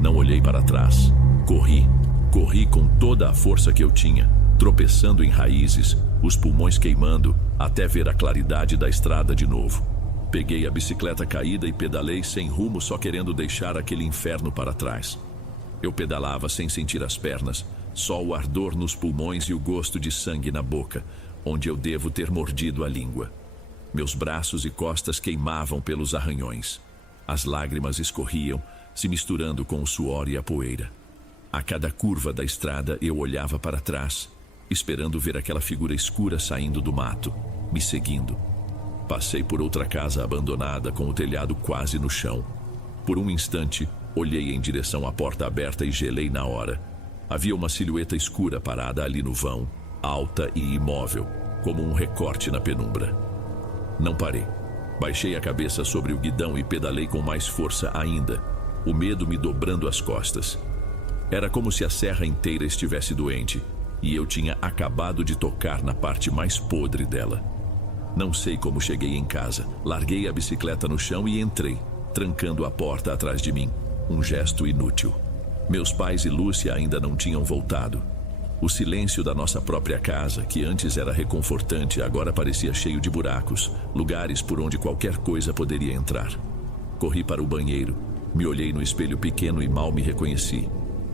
Não olhei para trás. Corri com toda a força que eu tinha, tropeçando em raízes, os pulmões queimando, até ver a claridade da estrada de novo. Peguei a bicicleta caída e pedalei sem rumo, só querendo deixar aquele inferno para trás. Eu pedalava sem sentir as pernas, só o ardor nos pulmões e o gosto de sangue na boca, onde eu devo ter mordido a língua. Meus braços e costas queimavam pelos arranhões. As lágrimas escorriam, se misturando com o suor e a poeira. A cada curva da estrada eu olhava para trás, esperando ver aquela figura escura saindo do mato, me seguindo. Passei por outra casa abandonada com o telhado quase no chão. Por um instante, olhei em direção à porta aberta e gelei na hora. Havia uma silhueta escura parada ali no vão, alta e imóvel, como um recorte na penumbra. Não parei. Baixei a cabeça sobre o guidão e pedalei com mais força ainda, o medo me dobrando as costas. Era como se a serra inteira estivesse doente, e eu tinha acabado de tocar na parte mais podre dela. Não sei como cheguei em casa. Larguei a bicicleta no chão e entrei, trancando a porta atrás de mim. Um gesto inútil. Meus pais e Lúcia ainda não tinham voltado. O silêncio da nossa própria casa, que antes era reconfortante, agora parecia cheio de buracos, lugares por onde qualquer coisa poderia entrar. Corri para o banheiro, me olhei no espelho pequeno e mal me reconheci.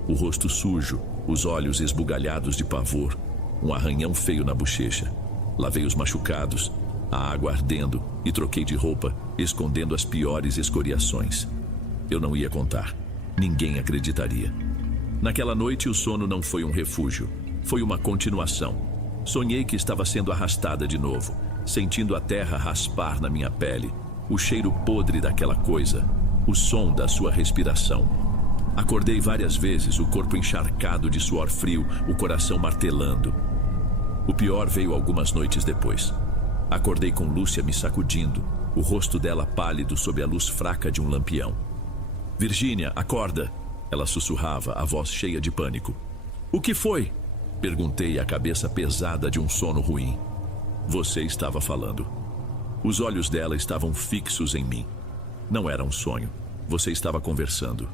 O rosto sujo, os olhos esbugalhados de pavor, um arranhão feio na bochecha. Lavei os machucados, a água ardendo, e troquei de roupa, escondendo as piores escoriações. Eu não ia contar. Ninguém acreditaria. Naquela noite o sono não foi um refúgio, foi uma continuação. Sonhei que estava sendo arrastada de novo, sentindo a terra raspar na minha pele, o cheiro podre daquela coisa, o som da sua respiração. Acordei várias vezes, o corpo encharcado de suor frio, o coração martelando. O pior veio algumas noites depois. Acordei com Lúcia me sacudindo, o rosto dela pálido sob a luz fraca de um lampião. Virgínia, acorda! Ela sussurrava, a voz cheia de pânico. O que foi? Perguntei, a cabeça pesada de um sono ruim. Você estava falando. Os olhos dela estavam fixos em mim. Não era um sonho. Você estava conversando.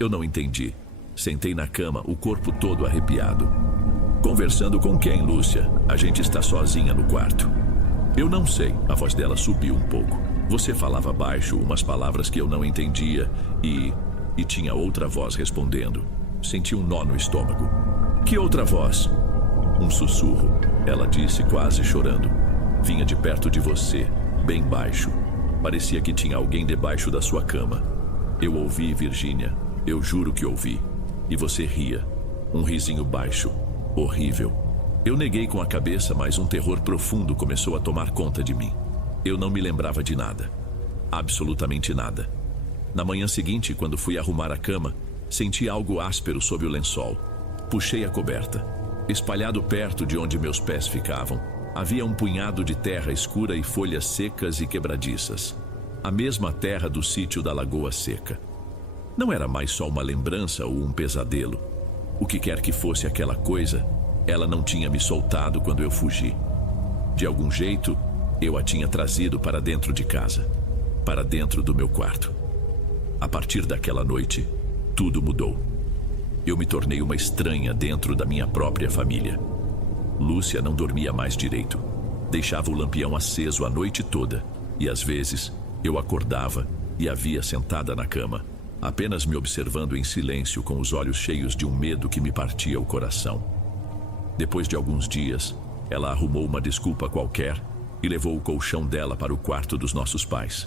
Eu não entendi. Sentei na cama, o corpo todo arrepiado. Conversando com quem, Lúcia? A gente está sozinha no quarto. Eu não sei. A voz dela subiu um pouco. Você falava baixo, umas palavras que eu não entendia e tinha outra voz respondendo. Senti um nó no estômago. Que outra voz? Um sussurro. Ela disse, quase chorando. Vinha de perto de você, bem baixo. Parecia que tinha alguém debaixo da sua cama. Eu ouvi, Virgínia. Eu juro que ouvi. E você ria. Um risinho baixo. Horrível. Eu neguei com a cabeça, mas um terror profundo começou a tomar conta de mim. Eu não me lembrava de nada. Absolutamente nada. Na manhã seguinte, quando fui arrumar a cama, senti algo áspero sob o lençol. Puxei a coberta. Espalhado perto de onde meus pés ficavam, havia um punhado de terra escura e folhas secas e quebradiças. A mesma terra do sítio da Lagoa Seca. Não era mais só uma lembrança ou um pesadelo. O que quer que fosse aquela coisa, ela não tinha me soltado quando eu fugi. De algum jeito, eu a tinha trazido para dentro de casa, para dentro do meu quarto. A partir daquela noite, tudo mudou. Eu me tornei uma estranha dentro da minha própria família. Lúcia não dormia mais direito. Deixava o lampião aceso a noite toda, e às vezes eu acordava e a via sentada na cama, apenas me observando em silêncio, com os olhos cheios de um medo que me partia o coração. Depois de alguns dias, ela arrumou uma desculpa qualquer e levou o colchão dela para o quarto dos nossos pais.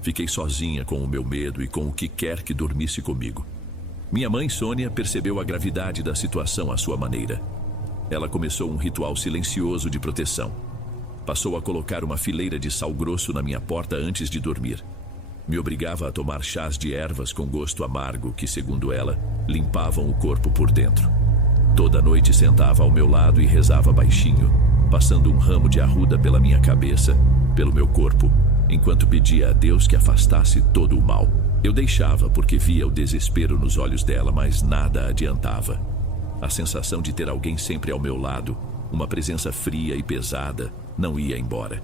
Fiquei sozinha com o meu medo e com o que quer que dormisse comigo. Minha mãe, Sônia, percebeu a gravidade da situação à sua maneira. Ela começou um ritual silencioso de proteção. Passou a colocar uma fileira de sal grosso na minha porta antes de dormir. Me obrigava a tomar chás de ervas com gosto amargo que, segundo ela, limpavam o corpo por dentro. Toda noite sentava ao meu lado e rezava baixinho, passando um ramo de arruda pela minha cabeça, pelo meu corpo, enquanto pedia a Deus que afastasse todo o mal. Eu deixava porque via o desespero nos olhos dela, mas nada adiantava. A sensação de ter alguém sempre ao meu lado, uma presença fria e pesada, não ia embora.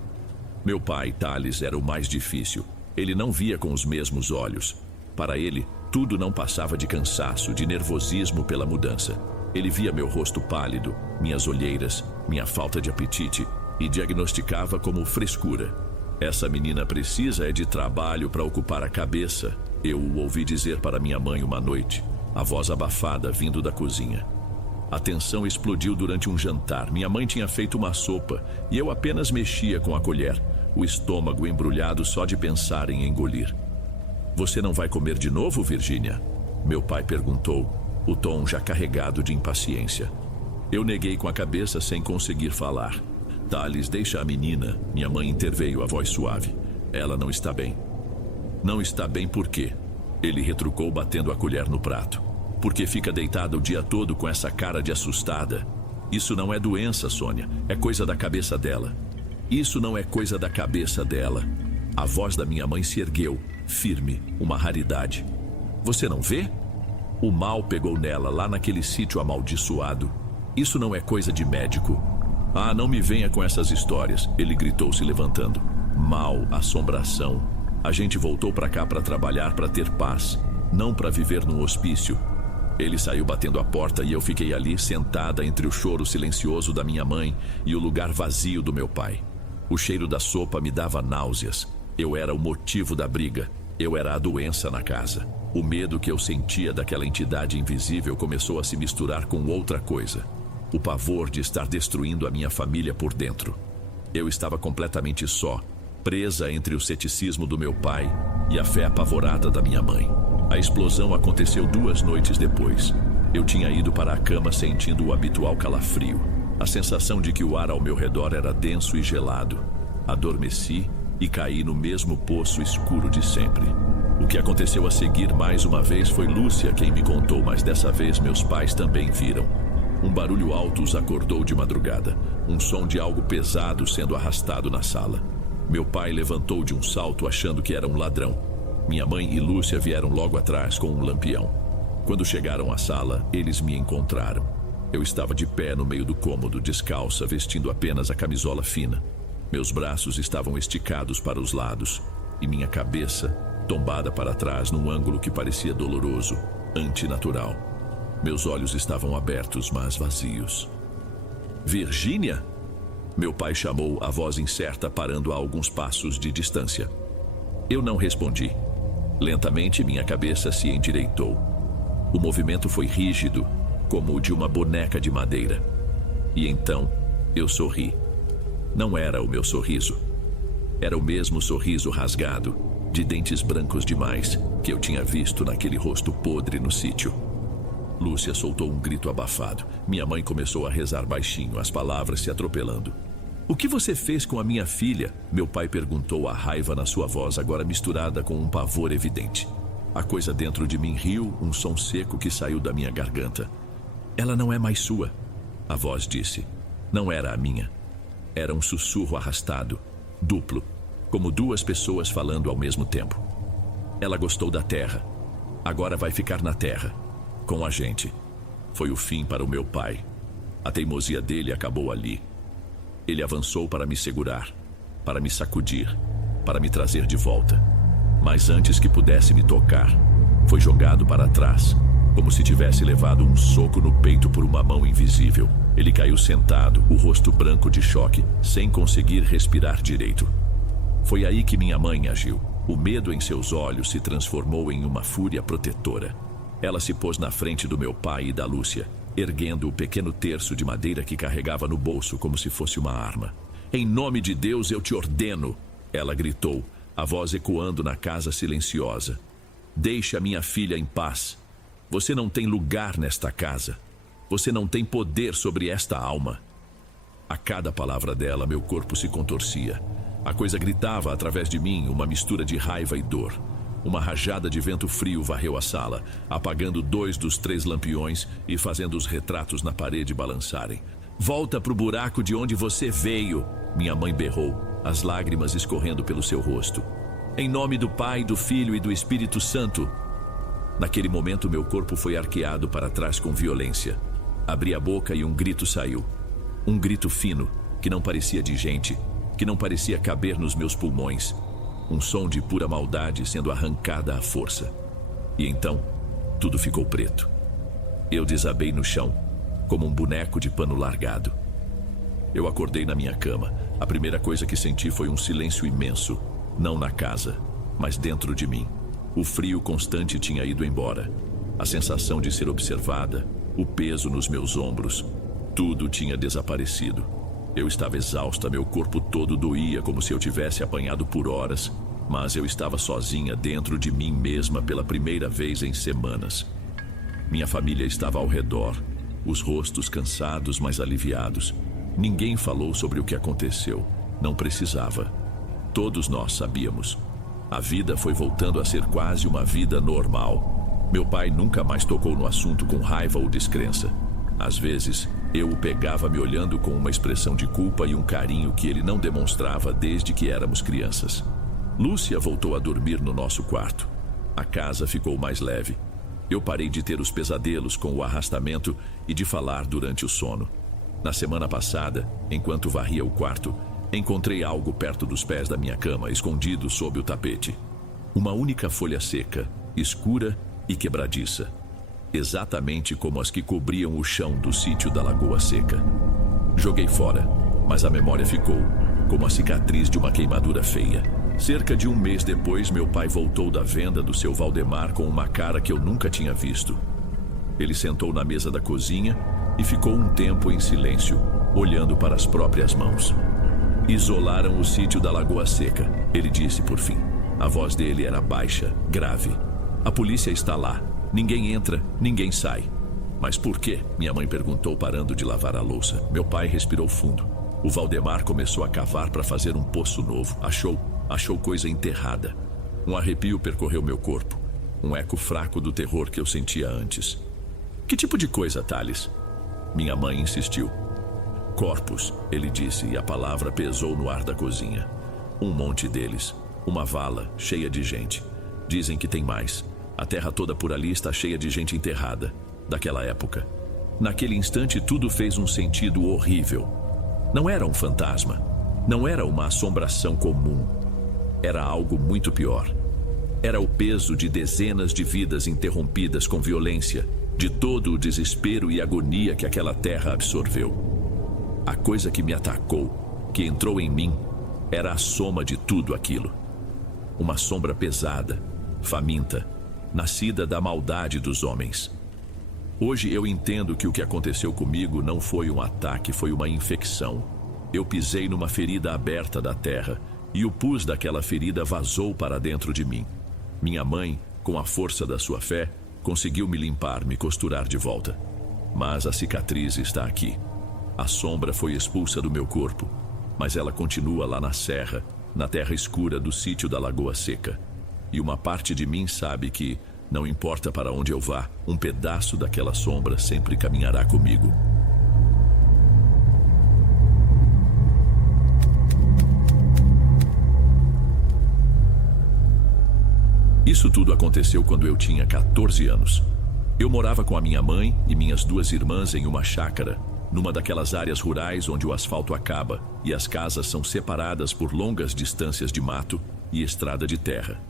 Meu pai, Thales, era o mais difícil. Ele não via com os mesmos olhos. Para ele, tudo não passava de cansaço, de nervosismo pela mudança. Ele via meu rosto pálido, minhas olheiras, minha falta de apetite e diagnosticava como frescura. Essa menina precisa de trabalho para ocupar a cabeça, eu o ouvi dizer para minha mãe uma noite, a voz abafada vindo da cozinha. A tensão explodiu durante um jantar. Minha mãe tinha feito uma sopa e eu apenas mexia com a colher, o estômago embrulhado só de pensar em engolir. Você não vai comer de novo, Virgínia? Meu pai perguntou, o tom já carregado de impaciência. Eu neguei com a cabeça sem conseguir falar. Thales, deixa a menina. Minha mãe interveio, a voz suave. Ela não está bem. Não está bem por quê? Ele retrucou, batendo a colher no prato. Porque fica deitada o dia todo com essa cara de assustada. Isso não é doença, Sônia. É coisa da cabeça dela. Isso não é coisa da cabeça dela. A voz da minha mãe se ergueu, firme, uma raridade. Você não vê? O mal pegou nela lá naquele sítio amaldiçoado. Isso não é coisa de médico. Ah, não me venha com essas histórias, ele gritou, se levantando. Mal, assombração. A gente voltou pra cá pra trabalhar, pra ter paz, não pra viver num hospício. Ele saiu batendo a porta e eu fiquei ali, sentada entre o choro silencioso da minha mãe e o lugar vazio do meu pai. O cheiro da sopa me dava náuseas. Eu era o motivo da briga. Eu era a doença na casa. O medo que eu sentia daquela entidade invisível começou a se misturar com outra coisa. O pavor de estar destruindo a minha família por dentro. Eu estava completamente só, presa entre o ceticismo do meu pai e a fé apavorada da minha mãe. A explosão aconteceu 2 noites depois. Eu tinha ido para a cama sentindo o habitual calafrio. A sensação de que o ar ao meu redor era denso e gelado. Adormeci e caí no mesmo poço escuro de sempre. O que aconteceu a seguir mais uma vez foi Lúcia quem me contou, mas dessa vez meus pais também viram. Um barulho alto os acordou de madrugada. Um som de algo pesado sendo arrastado na sala. Meu pai levantou de um salto achando que era um ladrão. Minha mãe e Lúcia vieram logo atrás com um lampião. Quando chegaram à sala, eles me encontraram. Eu estava de pé no meio do cômodo, descalça, vestindo apenas a camisola fina. Meus braços estavam esticados para os lados e minha cabeça tombada para trás num ângulo que parecia doloroso, antinatural. Meus olhos estavam abertos, mas vazios. Virgínia? Meu pai chamou, a voz incerta parando a alguns passos de distância. Eu não respondi. Lentamente minha cabeça se endireitou. O movimento foi rígido, como o de uma boneca de madeira. E então eu sorri. Não era o meu sorriso. Era o mesmo sorriso rasgado, de dentes brancos demais, que eu tinha visto naquele rosto podre no sítio. Lúcia soltou um grito abafado. Minha mãe começou a rezar baixinho, as palavras se atropelando. O que você fez com a minha filha? Meu pai perguntou, a raiva na sua voz agora misturada com um pavor evidente. A coisa dentro de mim riu, um som seco que saiu da minha garganta. Ela não é mais sua, a voz disse. Não era a minha. Era um sussurro arrastado, duplo, como 2 pessoas falando ao mesmo tempo. Ela gostou da terra. Agora vai ficar na terra, com a gente. Foi o fim para o meu pai. A teimosia dele acabou ali. Ele avançou para me segurar, para me sacudir, para me trazer de volta. Mas antes que pudesse me tocar, foi jogado para trás, como se tivesse levado um soco no peito por uma mão invisível. Ele caiu sentado, o rosto branco de choque, sem conseguir respirar direito. Foi aí que minha mãe agiu. O medo em seus olhos se transformou em uma fúria protetora. Ela se pôs na frente do meu pai e da Lúcia, erguendo o pequeno terço de madeira que carregava no bolso como se fosse uma arma. Em nome de Deus, eu te ordeno, ela gritou, a voz ecoando na casa silenciosa. Deixe a minha filha em paz. Você não tem lugar nesta casa. Você não tem poder sobre esta alma. A cada palavra dela, meu corpo se contorcia. A coisa gritava através de mim, uma mistura de raiva e dor. Uma rajada de vento frio varreu a sala, apagando 2 dos 3 lampiões e fazendo os retratos na parede balançarem. Volta pro buraco de onde você veio, minha mãe berrou, as lágrimas escorrendo pelo seu rosto. Em nome do Pai, do Filho e do Espírito Santo. Naquele momento, meu corpo foi arqueado para trás com violência. Abri a boca e um grito saiu. Um grito fino, que não parecia de gente, que não parecia caber nos meus pulmões. Um som de pura maldade sendo arrancada à força. E então, tudo ficou preto. Eu desabei no chão, como um boneco de pano largado. Eu acordei na minha cama. A primeira coisa que senti foi um silêncio imenso, não na casa, mas dentro de mim. O frio constante tinha ido embora. A sensação de ser observada, o peso nos meus ombros, tudo tinha desaparecido. Eu estava exausta, meu corpo todo doía como se eu tivesse apanhado por horas, mas eu estava sozinha dentro de mim mesma pela primeira vez em semanas. Minha família estava ao redor, os rostos cansados, mas aliviados. Ninguém falou sobre o que aconteceu. Não precisava. Todos nós sabíamos. A vida foi voltando a ser quase uma vida normal. Meu pai nunca mais tocou no assunto com raiva ou descrença. Às vezes, eu o pegava me olhando com uma expressão de culpa e um carinho que ele não demonstrava desde que éramos crianças. Lúcia voltou a dormir no nosso quarto. A casa ficou mais leve. Eu parei de ter os pesadelos com o arrastamento e de falar durante o sono. Na semana passada, enquanto varria o quarto, encontrei algo perto dos pés da minha cama, escondido sob o tapete. Uma única folha seca, escura e quebradiça. Exatamente como as que cobriam o chão do sítio da Lagoa Seca. Joguei fora, mas a memória ficou, como a cicatriz de uma queimadura feia. Cerca de um mês depois, meu pai voltou da venda do seu Valdemar com uma cara que eu nunca tinha visto. Ele sentou na mesa da cozinha e ficou um tempo em silêncio, olhando para as próprias mãos. Isolaram o sítio da Lagoa Seca, ele disse por fim. A voz dele era baixa, grave. A polícia está lá. Ninguém entra, ninguém sai. Mas por quê? Minha mãe perguntou, parando de lavar a louça. Meu pai respirou fundo. O Valdemar começou a cavar para fazer um poço novo. Achou coisa enterrada. Um arrepio percorreu meu corpo. Um eco fraco do terror que eu sentia antes. Que tipo de coisa, Thales? Minha mãe insistiu. Corpos, ele disse, e a palavra pesou no ar da cozinha. Um monte deles. Uma vala cheia de gente. Dizem que tem mais. A terra toda por ali está cheia de gente enterrada, daquela época. Naquele instante tudo fez um sentido horrível. Não era um fantasma. Não era uma assombração comum. Era algo muito pior. Era o peso de dezenas de vidas interrompidas com violência, de todo o desespero e agonia que aquela terra absorveu. A coisa que me atacou, que entrou em mim, era a soma de tudo aquilo. Uma sombra pesada, faminta, nascida da maldade dos homens. Hoje eu entendo que o que aconteceu comigo não foi um ataque, foi uma infecção. Eu pisei numa ferida aberta da terra e o pus daquela ferida vazou para dentro de mim. Minha mãe, com a força da sua fé, conseguiu me limpar, me costurar de volta. Mas a cicatriz está aqui. A sombra foi expulsa do meu corpo, mas ela continua lá na serra, na terra escura do sítio da Lagoa Seca. E uma parte de mim sabe que, não importa para onde eu vá, um pedaço daquela sombra sempre caminhará comigo. Isso tudo aconteceu quando eu tinha 14 anos. Eu morava com a minha mãe e minhas duas irmãs em uma chácara, numa daquelas áreas rurais onde o asfalto acaba e as casas são separadas por longas distâncias de mato e estrada de terra.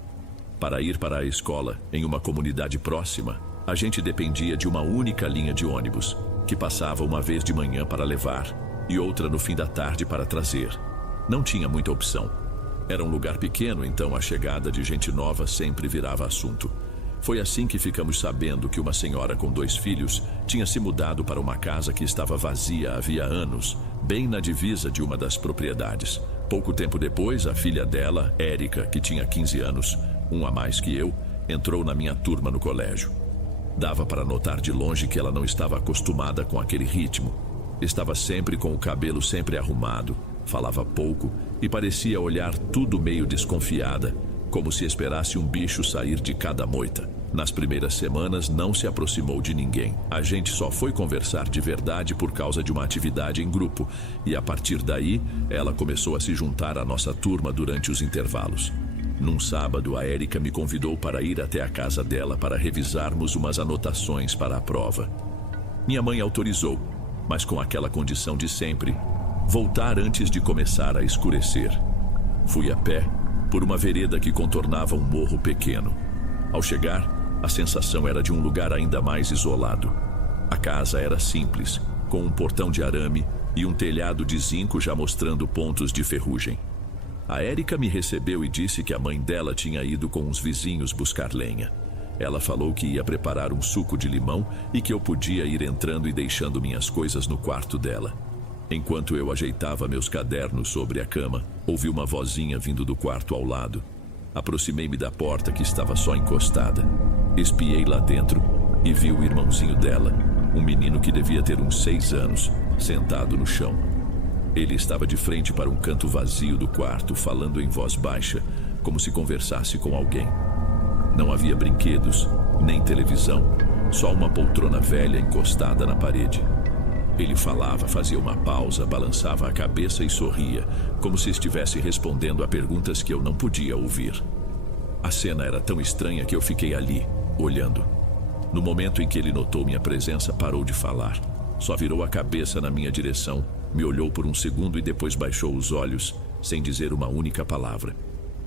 Para ir para a escola, em uma comunidade próxima, a gente dependia de uma única linha de ônibus, que passava uma vez de manhã para levar e outra no fim da tarde para trazer. Não tinha muita opção. Era um lugar pequeno, então a chegada de gente nova sempre virava assunto. Foi assim que ficamos sabendo que uma senhora com 2 filhos tinha se mudado para uma casa que estava vazia havia anos, bem na divisa de uma das propriedades. Pouco tempo depois, a filha dela, Érica, que tinha 15 anos, um a mais que eu, entrou na minha turma no colégio. Dava para notar de longe que ela não estava acostumada com aquele ritmo. Estava sempre com o cabelo sempre arrumado, falava pouco e parecia olhar tudo meio desconfiada, como se esperasse um bicho sair de cada moita. Nas primeiras semanas não se aproximou de ninguém. A gente só foi conversar de verdade por causa de uma atividade em grupo, e a partir daí ela começou a se juntar à nossa turma durante os intervalos. Num sábado, a Érica me convidou para ir até a casa dela para revisarmos umas anotações para a prova. Minha mãe autorizou, mas com aquela condição de sempre: voltar antes de começar a escurecer. Fui a pé por uma vereda que contornava um morro pequeno. Ao chegar, a sensação era de um lugar ainda mais isolado. A casa era simples, com um portão de arame e um telhado de zinco já mostrando pontos de ferrugem. A Érica me recebeu e disse que a mãe dela tinha ido com uns vizinhos buscar lenha. Ela falou que ia preparar um suco de limão e que eu podia ir entrando e deixando minhas coisas no quarto dela. Enquanto eu ajeitava meus cadernos sobre a cama, ouvi uma vozinha vindo do quarto ao lado. Aproximei-me da porta, que estava só encostada. Espiei lá dentro e vi o irmãozinho dela, um menino que devia ter uns 6 anos, sentado no chão. Ele estava de frente para um canto vazio do quarto, falando em voz baixa, como se conversasse com alguém. Não havia brinquedos, nem televisão, só uma poltrona velha encostada na parede. Ele falava, fazia uma pausa, balançava a cabeça e sorria, como se estivesse respondendo a perguntas que eu não podia ouvir. A cena era tão estranha que eu fiquei ali, olhando. No momento em que ele notou minha presença, parou de falar. Só virou a cabeça na minha direção, me olhou por um segundo e depois baixou os olhos, sem dizer uma única palavra.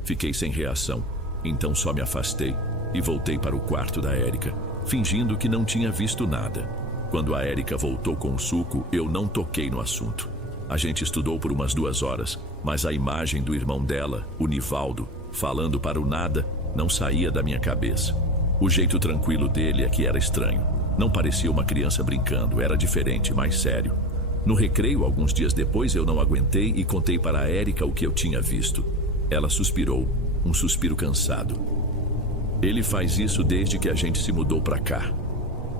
Fiquei sem reação, então só me afastei e voltei para o quarto da Érica, fingindo que não tinha visto nada. Quando a Érica voltou com o suco, eu não toquei no assunto. A gente estudou por umas 2 horas, mas a imagem do irmão dela, o Nivaldo, falando para o nada, não saía da minha cabeça. O jeito tranquilo dele é que era estranho. Não parecia uma criança brincando, era diferente, mais sério. No recreio, alguns dias depois, eu não aguentei e contei para a Érica o que eu tinha visto. Ela suspirou, um suspiro cansado. Ele faz isso desde que a gente se mudou para cá.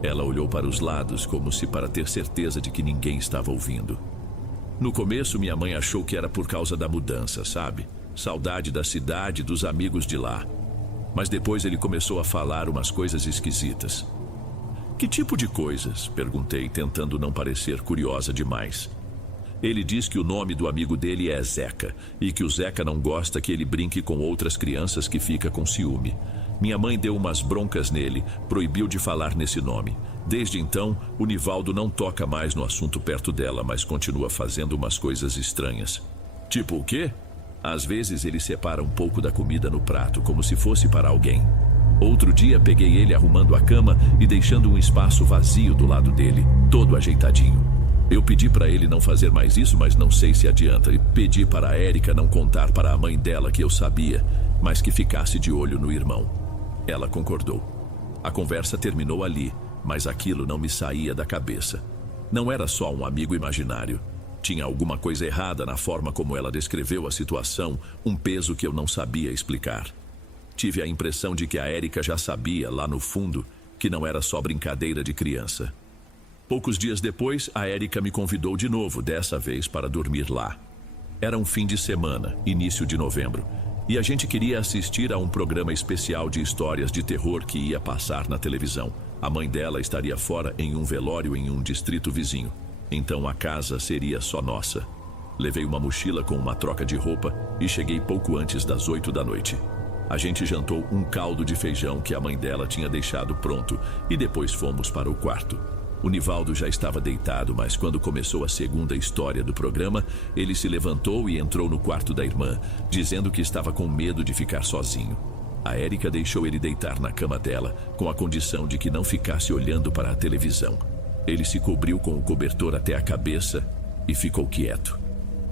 Ela olhou para os lados, como se para ter certeza de que ninguém estava ouvindo. No começo, minha mãe achou que era por causa da mudança, sabe? Saudade da cidade, dos amigos de lá. Mas depois ele começou a falar umas coisas esquisitas. Que tipo de coisas? Perguntei, tentando não parecer curiosa demais. Ele diz que o nome do amigo dele é Zeca, e que o Zeca não gosta que ele brinque com outras crianças, que fica com ciúme. Minha mãe deu umas broncas nele, proibiu de falar nesse nome. Desde então, o Nivaldo não toca mais no assunto perto dela, mas continua fazendo umas coisas estranhas. Tipo o quê? Às vezes ele separa um pouco da comida no prato, como se fosse para alguém. Outro dia peguei ele arrumando a cama e deixando um espaço vazio do lado dele, todo ajeitadinho. Eu pedi para ele não fazer mais isso, mas não sei se adianta. E pedi para a Érica não contar para a mãe dela que eu sabia, mas que ficasse de olho no irmão. Ela concordou. A conversa terminou ali, mas aquilo não me saía da cabeça. Não era só um amigo imaginário. Tinha alguma coisa errada na forma como ela descreveu a situação, um peso que eu não sabia explicar. Tive a impressão de que a Érica já sabia, lá no fundo, que não era só brincadeira de criança. Poucos dias depois, a Érica me convidou de novo, dessa vez para dormir lá. Era um fim de semana, início de novembro, e a gente queria assistir a um programa especial de histórias de terror que ia passar na televisão. A mãe dela estaria fora em um velório em um distrito vizinho. Então a casa seria só nossa. Levei uma mochila com uma troca de roupa e cheguei pouco antes das 8 da noite. A gente jantou um caldo de feijão que a mãe dela tinha deixado pronto e depois fomos para o quarto. O Nivaldo já estava deitado, mas quando começou a segunda história do programa, ele se levantou e entrou no quarto da irmã, dizendo que estava com medo de ficar sozinho. A Érica deixou ele deitar na cama dela, com a condição de que não ficasse olhando para a televisão. Ele se cobriu com o cobertor até a cabeça e ficou quieto.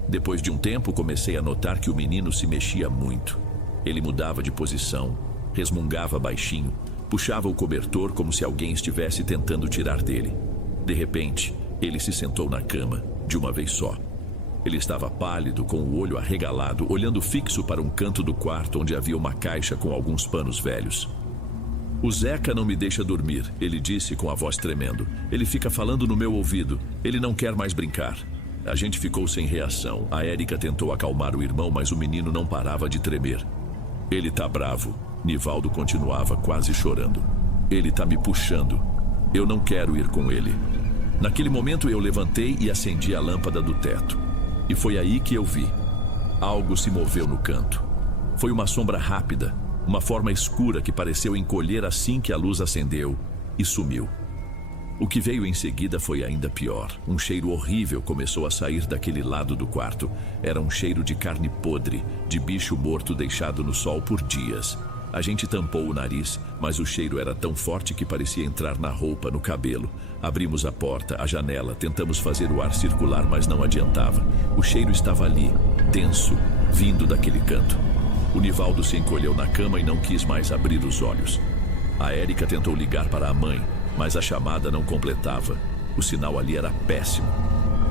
Depois de um tempo, comecei a notar que o menino se mexia muito. Ele mudava de posição, resmungava baixinho, puxava o cobertor como se alguém estivesse tentando tirar dele. De repente, ele se sentou na cama, de uma vez só. Ele estava pálido, com o olho arregalado, olhando fixo para um canto do quarto onde havia uma caixa com alguns panos velhos. O Zeca não me deixa dormir, ele disse com a voz tremendo. Ele fica falando no meu ouvido. Ele não quer mais brincar. A gente ficou sem reação. A Érica tentou acalmar o irmão, mas o menino não parava de tremer. Ele tá bravo. Nivaldo continuava quase chorando. Ele tá me puxando. Eu não quero ir com ele. Naquele momento eu levantei e acendi a lâmpada do teto. E foi aí que eu vi. Algo se moveu no canto. Foi uma sombra rápida, uma forma escura que pareceu encolher assim que a luz acendeu e sumiu. O que veio em seguida foi ainda pior. Um cheiro horrível começou a sair daquele lado do quarto. Era um cheiro de carne podre, de bicho morto deixado no sol por dias. A gente tampou o nariz, mas o cheiro era tão forte que parecia entrar na roupa, no cabelo. Abrimos a porta, a janela, tentamos fazer o ar circular, mas não adiantava. O cheiro estava ali, denso, vindo daquele canto. O Nivaldo se encolheu na cama e não quis mais abrir os olhos. A Érica tentou ligar para a mãe, mas a chamada não completava. O sinal ali era péssimo.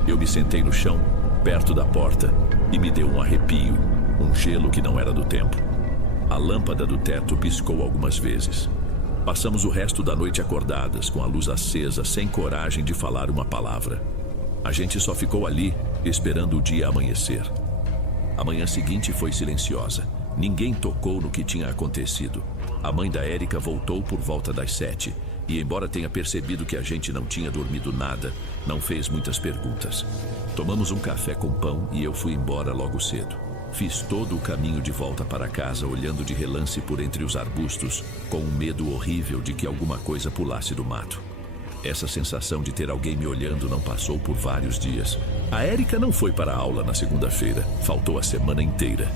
Eu me sentei no chão, perto da porta, e me deu um arrepio, um gelo que não era do tempo. A lâmpada do teto piscou algumas vezes. Passamos o resto da noite acordadas, com a luz acesa, sem coragem de falar uma palavra. A gente só ficou ali, esperando o dia amanhecer. A manhã seguinte foi silenciosa. Ninguém tocou no que tinha acontecido. A mãe da Érica voltou por volta das 7 e, embora tenha percebido que a gente não tinha dormido nada, não fez muitas perguntas. Tomamos um café com pão e eu fui embora logo cedo. Fiz todo o caminho de volta para casa, olhando de relance por entre os arbustos, com um medo horrível de que alguma coisa pulasse do mato. Essa sensação de ter alguém me olhando não passou por vários dias. A Érica não foi para a aula na segunda-feira, faltou a semana inteira.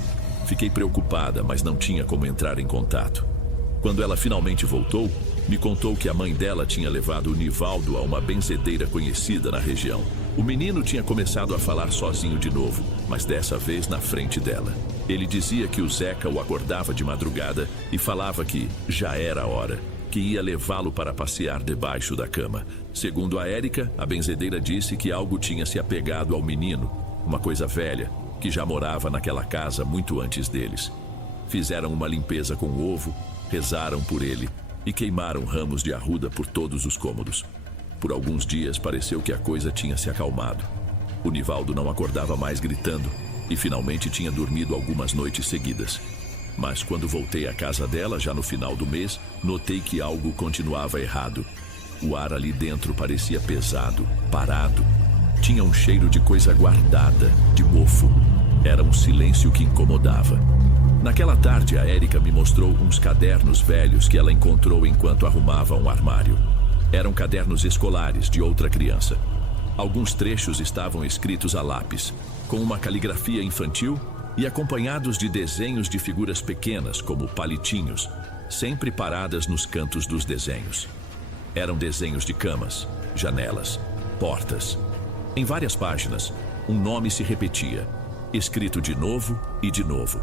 Fiquei preocupada, mas não tinha como entrar em contato. Quando ela finalmente voltou, me contou que a mãe dela tinha levado o Nivaldo a uma benzedeira conhecida na região. O menino tinha começado a falar sozinho de novo, mas dessa vez na frente dela. Ele dizia que o Zeca o acordava de madrugada e falava que já era a hora, que ia levá-lo para passear debaixo da cama. Segundo a Érica, a benzedeira disse que algo tinha se apegado ao menino, uma coisa velha, que já morava naquela casa muito antes deles. Fizeram uma limpeza com o ovo, rezaram por ele e queimaram ramos de arruda por todos os cômodos. Por alguns dias pareceu que a coisa tinha se acalmado. O Nivaldo não acordava mais gritando e finalmente tinha dormido algumas noites seguidas. Mas quando voltei à casa dela, já no final do mês, notei que algo continuava errado. O ar ali dentro parecia pesado, parado. Tinha um cheiro de coisa guardada, de mofo. Era um silêncio que incomodava. Naquela tarde, a Érica me mostrou uns cadernos velhos que ela encontrou enquanto arrumava um armário. Eram cadernos escolares de outra criança. Alguns trechos estavam escritos a lápis, com uma caligrafia infantil e acompanhados de desenhos de figuras pequenas, como palitinhos, sempre paradas nos cantos dos desenhos. Eram desenhos de camas, janelas, portas. Em várias páginas, um nome se repetia, escrito de novo e de novo,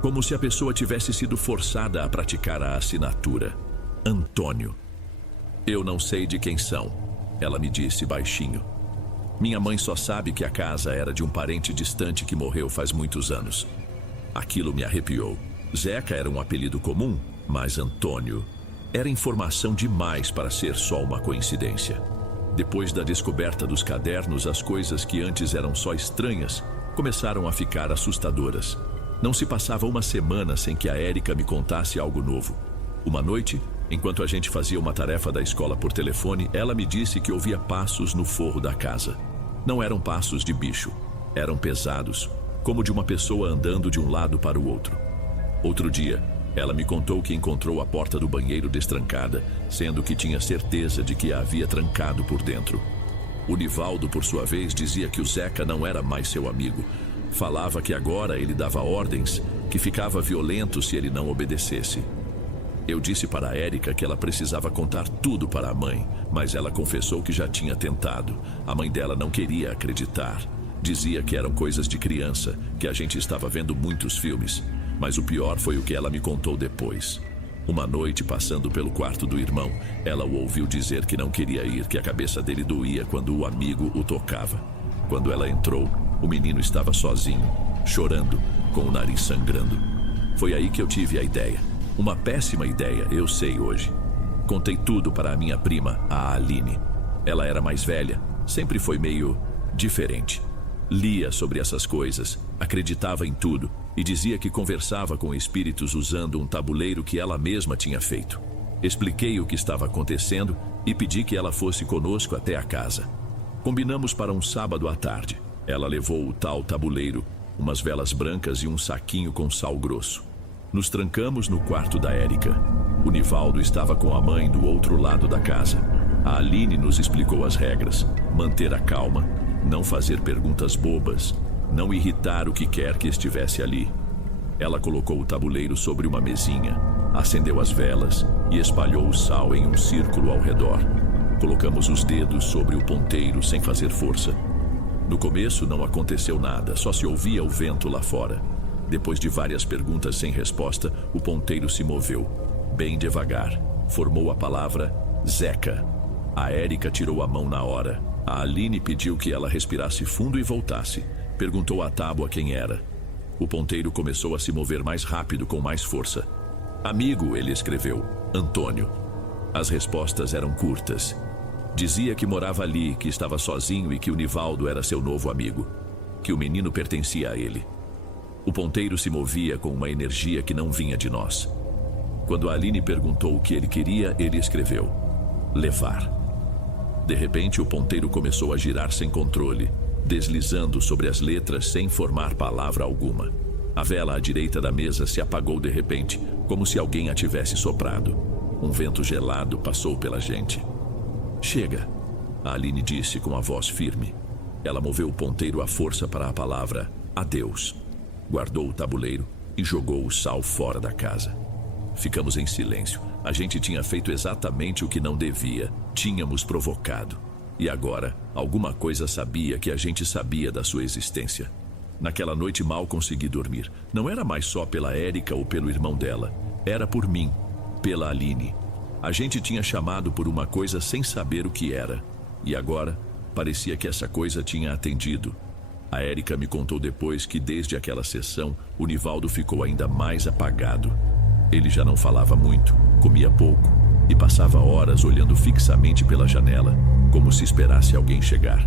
como se a pessoa tivesse sido forçada a praticar a assinatura. Antônio. Eu não sei de quem são, ela me disse baixinho. Minha mãe só sabe que a casa era de um parente distante que morreu faz muitos anos. Aquilo me arrepiou. Zeca era um apelido comum, mas Antônio era informação demais para ser só uma coincidência. Depois da descoberta dos cadernos, as coisas que antes eram só estranhas começaram a ficar assustadoras. Não se passava uma semana sem que a Érica me contasse algo novo. Uma noite, enquanto a gente fazia uma tarefa da escola por telefone, ela me disse que ouvia passos no forro da casa. Não eram passos de bicho, eram pesados, como de uma pessoa andando de um lado para o outro. Outro dia, ela me contou que encontrou a porta do banheiro destrancada, sendo que tinha certeza de que a havia trancado por dentro. O Nivaldo, por sua vez, dizia que o Zeca não era mais seu amigo. Falava que agora ele dava ordens, que ficava violento se ele não obedecesse. Eu disse para a Érica que ela precisava contar tudo para a mãe, mas ela confessou que já tinha tentado. A mãe dela não queria acreditar. Dizia que eram coisas de criança, que a gente estava vendo muitos filmes. Mas o pior foi o que ela me contou depois. Uma noite, passando pelo quarto do irmão, ela o ouviu dizer que não queria ir, que a cabeça dele doía quando o amigo o tocava. Quando ela entrou, o menino estava sozinho, chorando, com o nariz sangrando. Foi aí que eu tive a ideia. Uma péssima ideia, eu sei hoje. Contei tudo para a minha prima, a Aline. Ela era mais velha, sempre foi meio diferente. Lia sobre essas coisas, acreditava em tudo e dizia que conversava com espíritos usando um tabuleiro que ela mesma tinha feito. Expliquei o que estava acontecendo e pedi que ela fosse conosco até a casa. Combinamos para um sábado à tarde. Ela levou o tal tabuleiro, umas velas brancas e um saquinho com sal grosso. Nos trancamos no quarto da Érica. O Nivaldo estava com a mãe do outro lado da casa. A Aline nos explicou as regras: manter a calma, não fazer perguntas bobas, não irritar o que quer que estivesse ali. Ela colocou o tabuleiro sobre uma mesinha, acendeu as velas e espalhou o sal em um círculo ao redor. Colocamos os dedos sobre o ponteiro sem fazer força. No começo não aconteceu nada, só se ouvia o vento lá fora. Depois de várias perguntas sem resposta, o ponteiro se moveu, bem devagar. Formou a palavra Zeca. A Érica tirou a mão na hora. A Aline pediu que ela respirasse fundo e voltasse. Perguntou à tábua quem era. O ponteiro começou a se mover mais rápido, com mais força. Amigo, ele escreveu. Antônio. As respostas eram curtas. Dizia que morava ali, que estava sozinho e que o Nivaldo era seu novo amigo, que o menino pertencia a ele. O ponteiro se movia com uma energia que não vinha de nós. Quando a Aline perguntou o que ele queria, ele escreveu: levar. De repente, o ponteiro começou a girar sem controle, deslizando sobre as letras sem formar palavra alguma. A vela à direita da mesa se apagou de repente, como se alguém a tivesse soprado. Um vento gelado passou pela gente. Chega, a Aline disse com a voz firme. Ela moveu o ponteiro à força para a palavra adeus. Guardou o tabuleiro e jogou o sal fora da casa. Ficamos em silêncio. A gente tinha feito exatamente o que não devia. Tínhamos provocado. E agora, alguma coisa sabia que a gente sabia da sua existência. Naquela noite mal consegui dormir. Não era mais só pela Érica ou pelo irmão dela. Era por mim, pela Aline. A gente tinha chamado por uma coisa sem saber o que era. E agora, parecia que essa coisa tinha atendido. A Érica me contou depois que desde aquela sessão, o Nivaldo ficou ainda mais apagado. Ele já não falava muito, comia pouco e passava horas olhando fixamente pela janela, como se esperasse alguém chegar.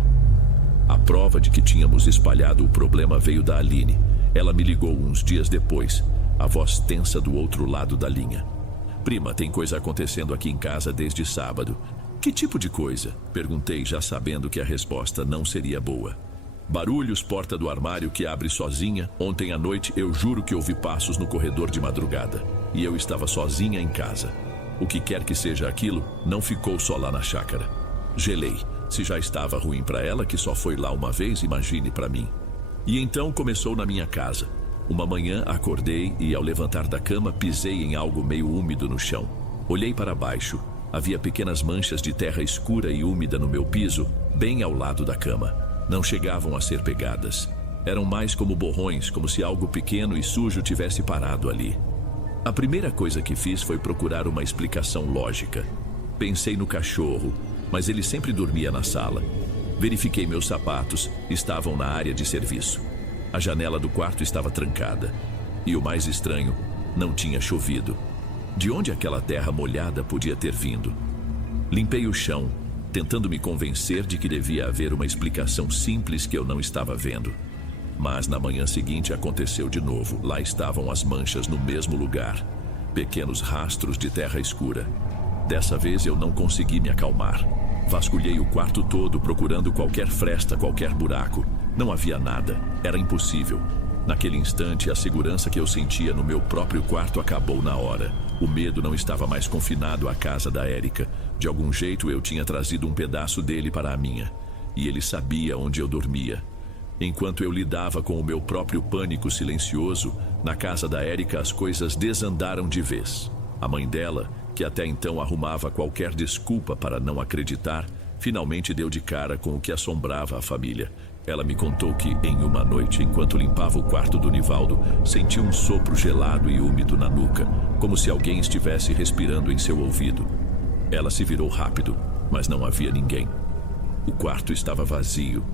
A prova de que tínhamos espalhado o problema veio da Aline. Ela me ligou uns dias depois, a voz tensa do outro lado da linha. Prima, tem coisa acontecendo aqui em casa desde sábado. Que tipo de coisa? Perguntei, já sabendo que a resposta não seria boa. Barulhos, porta do armário que abre sozinha. Ontem à noite eu juro que ouvi passos no corredor de madrugada. E eu estava sozinha em casa. O que quer que seja aquilo, não ficou só lá na chácara. Gelei. Se já estava ruim para ela, que só foi lá uma vez, imagine para mim. E então começou na minha casa. Uma manhã acordei e ao levantar da cama pisei em algo meio úmido no chão. Olhei para baixo. Havia pequenas manchas de terra escura e úmida no meu piso, bem ao lado da cama. Não chegavam a ser pegadas. Eram mais como borrões, como se algo pequeno e sujo tivesse parado ali. A primeira coisa que fiz foi procurar uma explicação lógica. Pensei no cachorro, mas ele sempre dormia na sala. Verifiquei meus sapatos, estavam na área de serviço. A janela do quarto estava trancada. E o mais estranho, não tinha chovido. De onde aquela terra molhada podia ter vindo? Limpei o chão, tentando me convencer de que devia haver uma explicação simples que eu não estava vendo. Mas na manhã seguinte aconteceu de novo. Lá estavam as manchas no mesmo lugar. Pequenos rastros de terra escura. Dessa vez eu não consegui me acalmar. Vasculhei o quarto todo procurando qualquer fresta, qualquer buraco. Não havia nada. Era impossível. Naquele instante, a segurança que eu sentia no meu próprio quarto acabou na hora. O medo não estava mais confinado à casa da Érica. De algum jeito eu tinha trazido um pedaço dele para a minha. E ele sabia onde eu dormia. Enquanto eu lidava com o meu próprio pânico silencioso, na casa da Érica as coisas desandaram de vez. A mãe dela, que até então arrumava qualquer desculpa para não acreditar, finalmente deu de cara com o que assombrava a família. Ela me contou que, em uma noite, enquanto limpava o quarto do Nivaldo, sentiu um sopro gelado e úmido na nuca, como se alguém estivesse respirando em seu ouvido. Ela se virou rápido, mas não havia ninguém. O quarto estava vazio.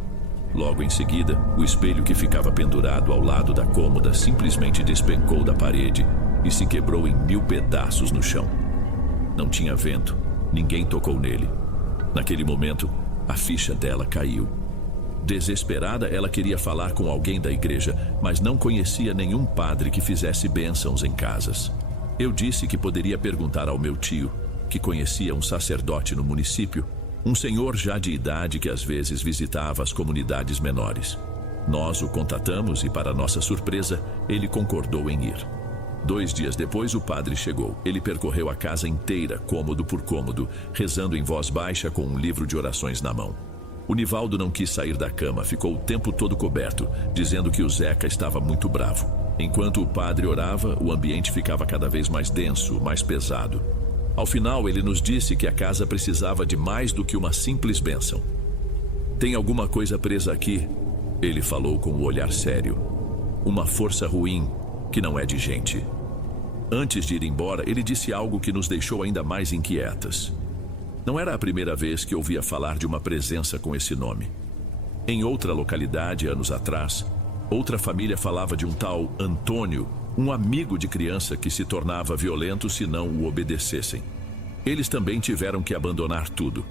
Logo em seguida, o espelho que ficava pendurado ao lado da cômoda simplesmente despencou da parede e se quebrou em 1000 pedaços no chão. Não tinha vento, ninguém tocou nele. Naquele momento, a ficha dela caiu. Desesperada, ela queria falar com alguém da igreja, mas não conhecia nenhum padre que fizesse bênçãos em casas. Eu disse que poderia perguntar ao meu tio, que conhecia um sacerdote no município, um senhor já de idade que às vezes visitava as comunidades menores. Nós o contatamos e, para nossa surpresa, ele concordou em ir. 2 dias depois, o padre chegou. Ele percorreu a casa inteira, cômodo por cômodo, rezando em voz baixa com um livro de orações na mão. O Nivaldo não quis sair da cama, ficou o tempo todo coberto, dizendo que o Zeca estava muito bravo. Enquanto o padre orava, o ambiente ficava cada vez mais denso, mais pesado. Ao final, ele nos disse que a casa precisava de mais do que uma simples bênção. Tem alguma coisa presa aqui, ele falou com o olhar sério. Uma força ruim, que não é de gente. Antes de ir embora, ele disse algo que nos deixou ainda mais inquietas. Não era a primeira vez que ouvia falar de uma presença com esse nome. Em outra localidade, anos atrás, outra família falava de um tal Antônio, um amigo de criança que se tornava violento se não o obedecessem. Eles também tiveram que abandonar tudo.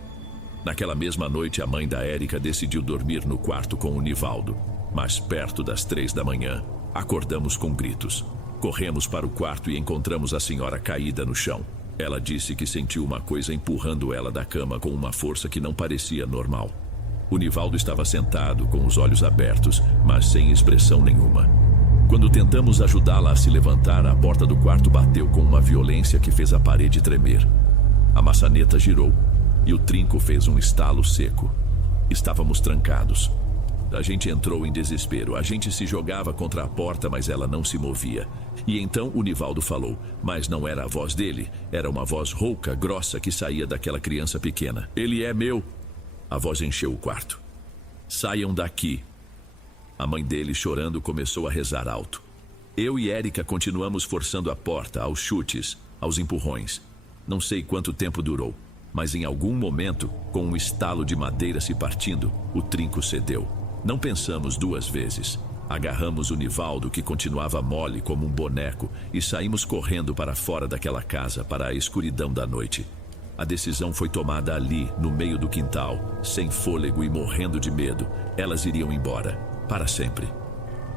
Naquela mesma noite, a mãe da Érica decidiu dormir no quarto com o Nivaldo. Mas perto das 3 da manhã, acordamos com gritos. Corremos para o quarto e encontramos a senhora caída no chão. Ela disse que sentiu uma coisa empurrando ela da cama com uma força que não parecia normal. O Nivaldo estava sentado, com os olhos abertos, mas sem expressão nenhuma. Quando tentamos ajudá-la a se levantar, a porta do quarto bateu com uma violência que fez a parede tremer. A maçaneta girou e o trinco fez um estalo seco. Estávamos trancados. A gente entrou em desespero. A gente se jogava contra a porta, mas ela não se movia. E então o Nivaldo falou, mas não era a voz dele. Era uma voz rouca, grossa, que saía daquela criança pequena. Ele é meu. A voz encheu o quarto. Saiam daqui. A mãe dele, chorando, começou a rezar alto. Eu e Érica continuamos forçando a porta, aos chutes, aos empurrões. Não sei quanto tempo durou, mas em algum momento, com um estalo de madeira se partindo, o trinco cedeu. Não pensamos 2 vezes. Agarramos o Nivaldo, que continuava mole como um boneco, e saímos correndo para fora daquela casa, para a escuridão da noite. A decisão foi tomada ali, no meio do quintal, sem fôlego e morrendo de medo. Elas iriam embora, para sempre.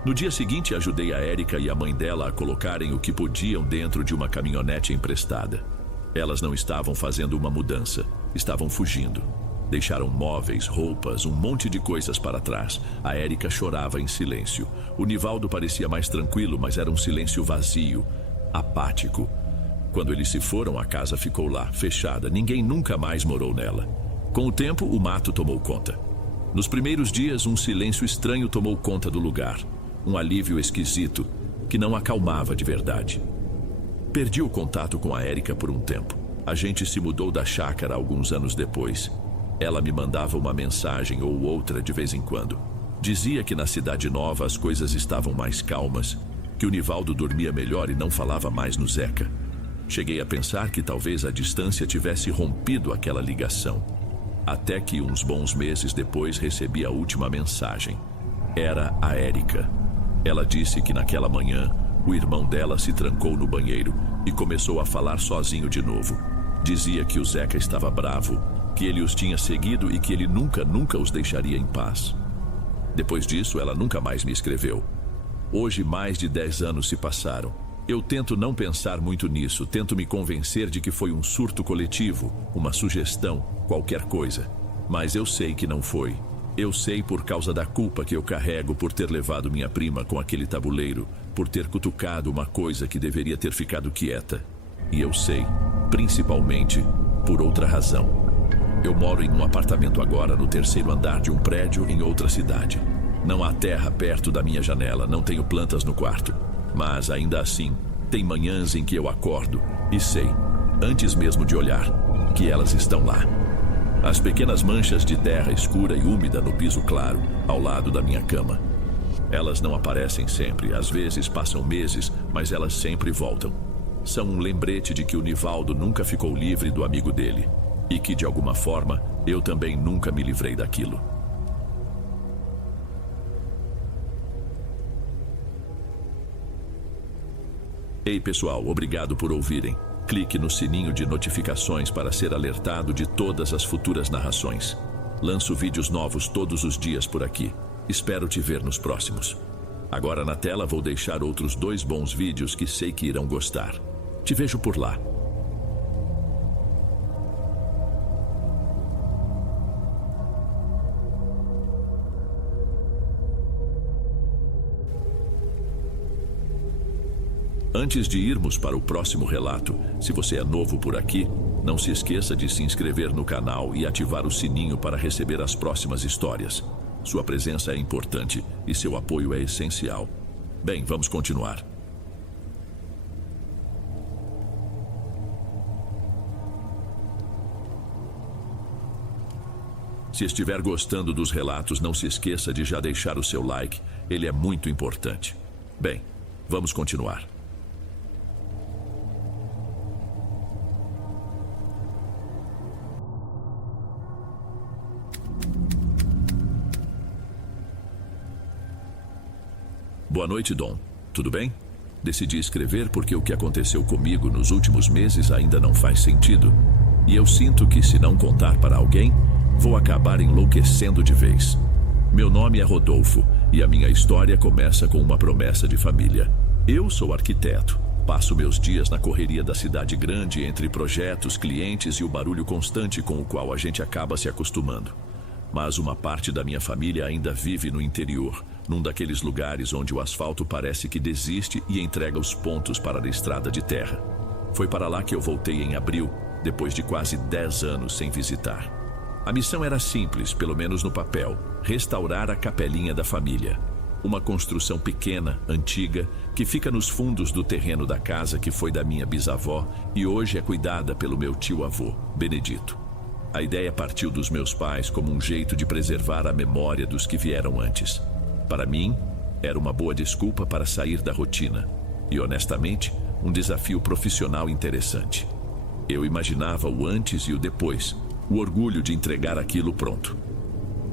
No dia seguinte, ajudei a Érica e a mãe dela a colocarem o que podiam dentro de uma caminhonete emprestada. Elas não estavam fazendo uma mudança, estavam fugindo. Deixaram móveis, roupas, um monte de coisas para trás. A Érica chorava em silêncio. O Nivaldo parecia mais tranquilo, mas era um silêncio vazio, apático. Quando eles se foram, a casa ficou lá, fechada. Ninguém nunca mais morou nela. Com o tempo, o mato tomou conta. Nos primeiros dias, um silêncio estranho tomou conta do lugar. Um alívio esquisito, que não acalmava de verdade. Perdi o contato com a Érica por um tempo. A gente se mudou da chácara alguns anos depois. Ela me mandava uma mensagem ou outra de vez em quando. Dizia que na cidade nova as coisas estavam mais calmas, que o Nivaldo dormia melhor e não falava mais no Zeca. Cheguei a pensar que talvez a distância tivesse rompido aquela ligação. Até que uns bons meses depois recebi a última mensagem. Era a Érica. Ela disse que naquela manhã o irmão dela se trancou no banheiro e começou a falar sozinho de novo. Dizia que o Zeca estava bravo, que ele os tinha seguido e que ele nunca os deixaria em paz. Depois disso, ela nunca mais me escreveu. Hoje, mais de 10 anos se passaram. Eu tento não pensar muito nisso, tento me convencer de que foi um surto coletivo, uma sugestão, qualquer coisa. Mas eu sei que não foi. Eu sei por causa da culpa que eu carrego por ter levado minha prima com aquele tabuleiro, por ter cutucado uma coisa que deveria ter ficado quieta. E eu sei, principalmente, por outra razão. Eu moro em um apartamento agora no 3º andar de um prédio em outra cidade. Não há terra perto da minha janela, não tenho plantas no quarto. Mas ainda assim, tem manhãs em que eu acordo e sei, antes mesmo de olhar, que elas estão lá. As pequenas manchas de terra escura e úmida no piso claro, ao lado da minha cama. Elas não aparecem sempre, às vezes passam meses, mas elas sempre voltam. São um lembrete de que o Nivaldo nunca ficou livre do amigo dele. E que, de alguma forma, eu também nunca me livrei daquilo. Ei, pessoal, obrigado por ouvirem. Clique no sininho de notificações para ser alertado de todas as futuras narrações. Lanço vídeos novos todos os dias por aqui. Espero te ver nos próximos. Agora na tela vou deixar outros 2 bons vídeos que sei que irão gostar. Te vejo por lá. Antes de irmos para o próximo relato, se você é novo por aqui, não se esqueça de se inscrever no canal e ativar o sininho para receber as próximas histórias. Sua presença é importante e seu apoio é essencial. Bem, vamos continuar. Se estiver gostando dos relatos, não se esqueça de já deixar o seu like, ele é muito importante. Bem, vamos continuar. Boa noite, Dom. Tudo bem? Decidi escrever porque o que aconteceu comigo nos últimos meses ainda não faz sentido. E eu sinto que, se não contar para alguém, vou acabar enlouquecendo de vez. Meu nome é Rodolfo e a minha história começa com uma promessa de família. Eu sou arquiteto. Passo meus dias na correria da cidade grande entre projetos, clientes e o barulho constante com o qual a gente acaba se acostumando. Mas uma parte da minha família ainda vive no interior, num daqueles lugares onde o asfalto parece que desiste e entrega os pontos para a estrada de terra. Foi para lá que eu voltei em abril, depois de quase 10 anos sem visitar. A missão era simples, pelo menos no papel: restaurar a capelinha da família. Uma construção pequena, antiga, que fica nos fundos do terreno da casa que foi da minha bisavó e hoje é cuidada pelo meu tio-avô, Benedito. A ideia partiu dos meus pais como um jeito de preservar a memória dos que vieram antes. Para mim, era uma boa desculpa para sair da rotina e, honestamente, um desafio profissional interessante. Eu imaginava o antes e o depois, o orgulho de entregar aquilo pronto.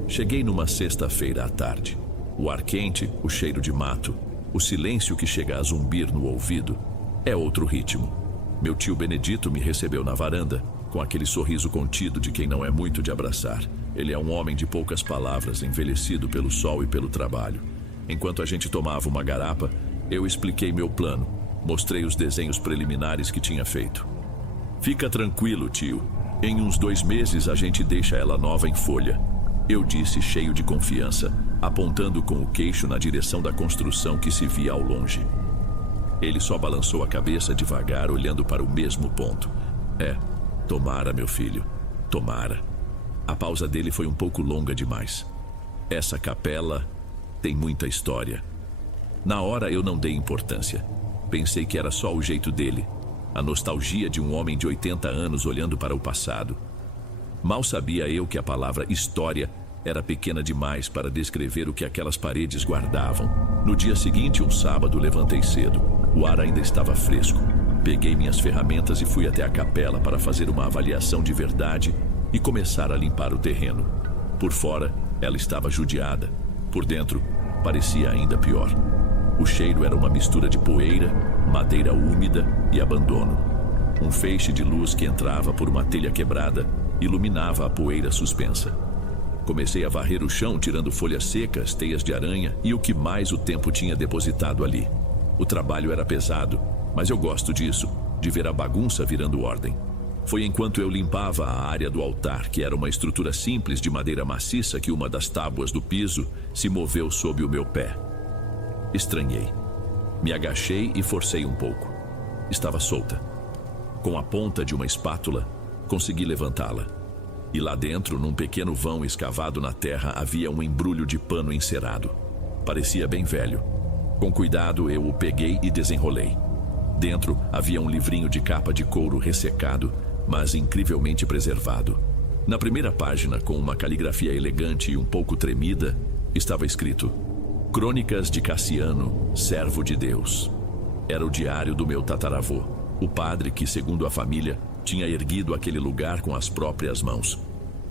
Cheguei numa sexta-feira à tarde. O ar quente, o cheiro de mato, o silêncio que chega a zumbir no ouvido. É outro ritmo. Meu tio Benedito me recebeu na varanda, com aquele sorriso contido de quem não é muito de abraçar. Ele é um homem de poucas palavras, envelhecido pelo sol e pelo trabalho. Enquanto a gente tomava uma garapa, eu expliquei meu plano. Mostrei os desenhos preliminares que tinha feito. Fica tranquilo, tio. Em uns 2 meses a gente deixa ela nova em folha. Eu disse, cheio de confiança, apontando com o queixo na direção da construção que se via ao longe. Ele só balançou a cabeça devagar, olhando para o mesmo ponto. Tomara, meu filho, tomara. A pausa dele foi um pouco longa demais. Essa capela tem muita história. Na hora eu não dei importância. Pensei que era só o jeito dele. A nostalgia de um homem de 80 anos olhando para o passado. Mal sabia eu que a palavra história era pequena demais para descrever o que aquelas paredes guardavam. No dia seguinte, um sábado, levantei cedo. O ar ainda estava fresco. Peguei minhas ferramentas e fui até a capela para fazer uma avaliação de verdade e começar a limpar o terreno. Por fora, ela estava judiada. Por dentro, parecia ainda pior. O cheiro era uma mistura de poeira, madeira úmida e abandono. Um feixe de luz que entrava por uma telha quebrada iluminava a poeira suspensa. Comecei a varrer o chão, tirando folhas secas, teias de aranha e o que mais o tempo tinha depositado ali. O trabalho era pesado, mas eu gosto disso, de ver a bagunça virando ordem. Foi enquanto eu limpava a área do altar, que era uma estrutura simples de madeira maciça, que uma das tábuas do piso se moveu sob o meu pé. Estranhei. Me agachei e forcei um pouco. Estava solta. Com a ponta de uma espátula, consegui levantá-la. E lá dentro, num pequeno vão escavado na terra, havia um embrulho de pano encerado. Parecia bem velho. Com cuidado, eu o peguei e desenrolei. Dentro havia um livrinho de capa de couro ressecado, mas incrivelmente preservado. Na primeira página, com uma caligrafia elegante e um pouco tremida, estava escrito: Crônicas de Cassiano, servo de Deus. Era o diário do meu tataravô, o padre que, segundo a família, tinha erguido aquele lugar com as próprias mãos.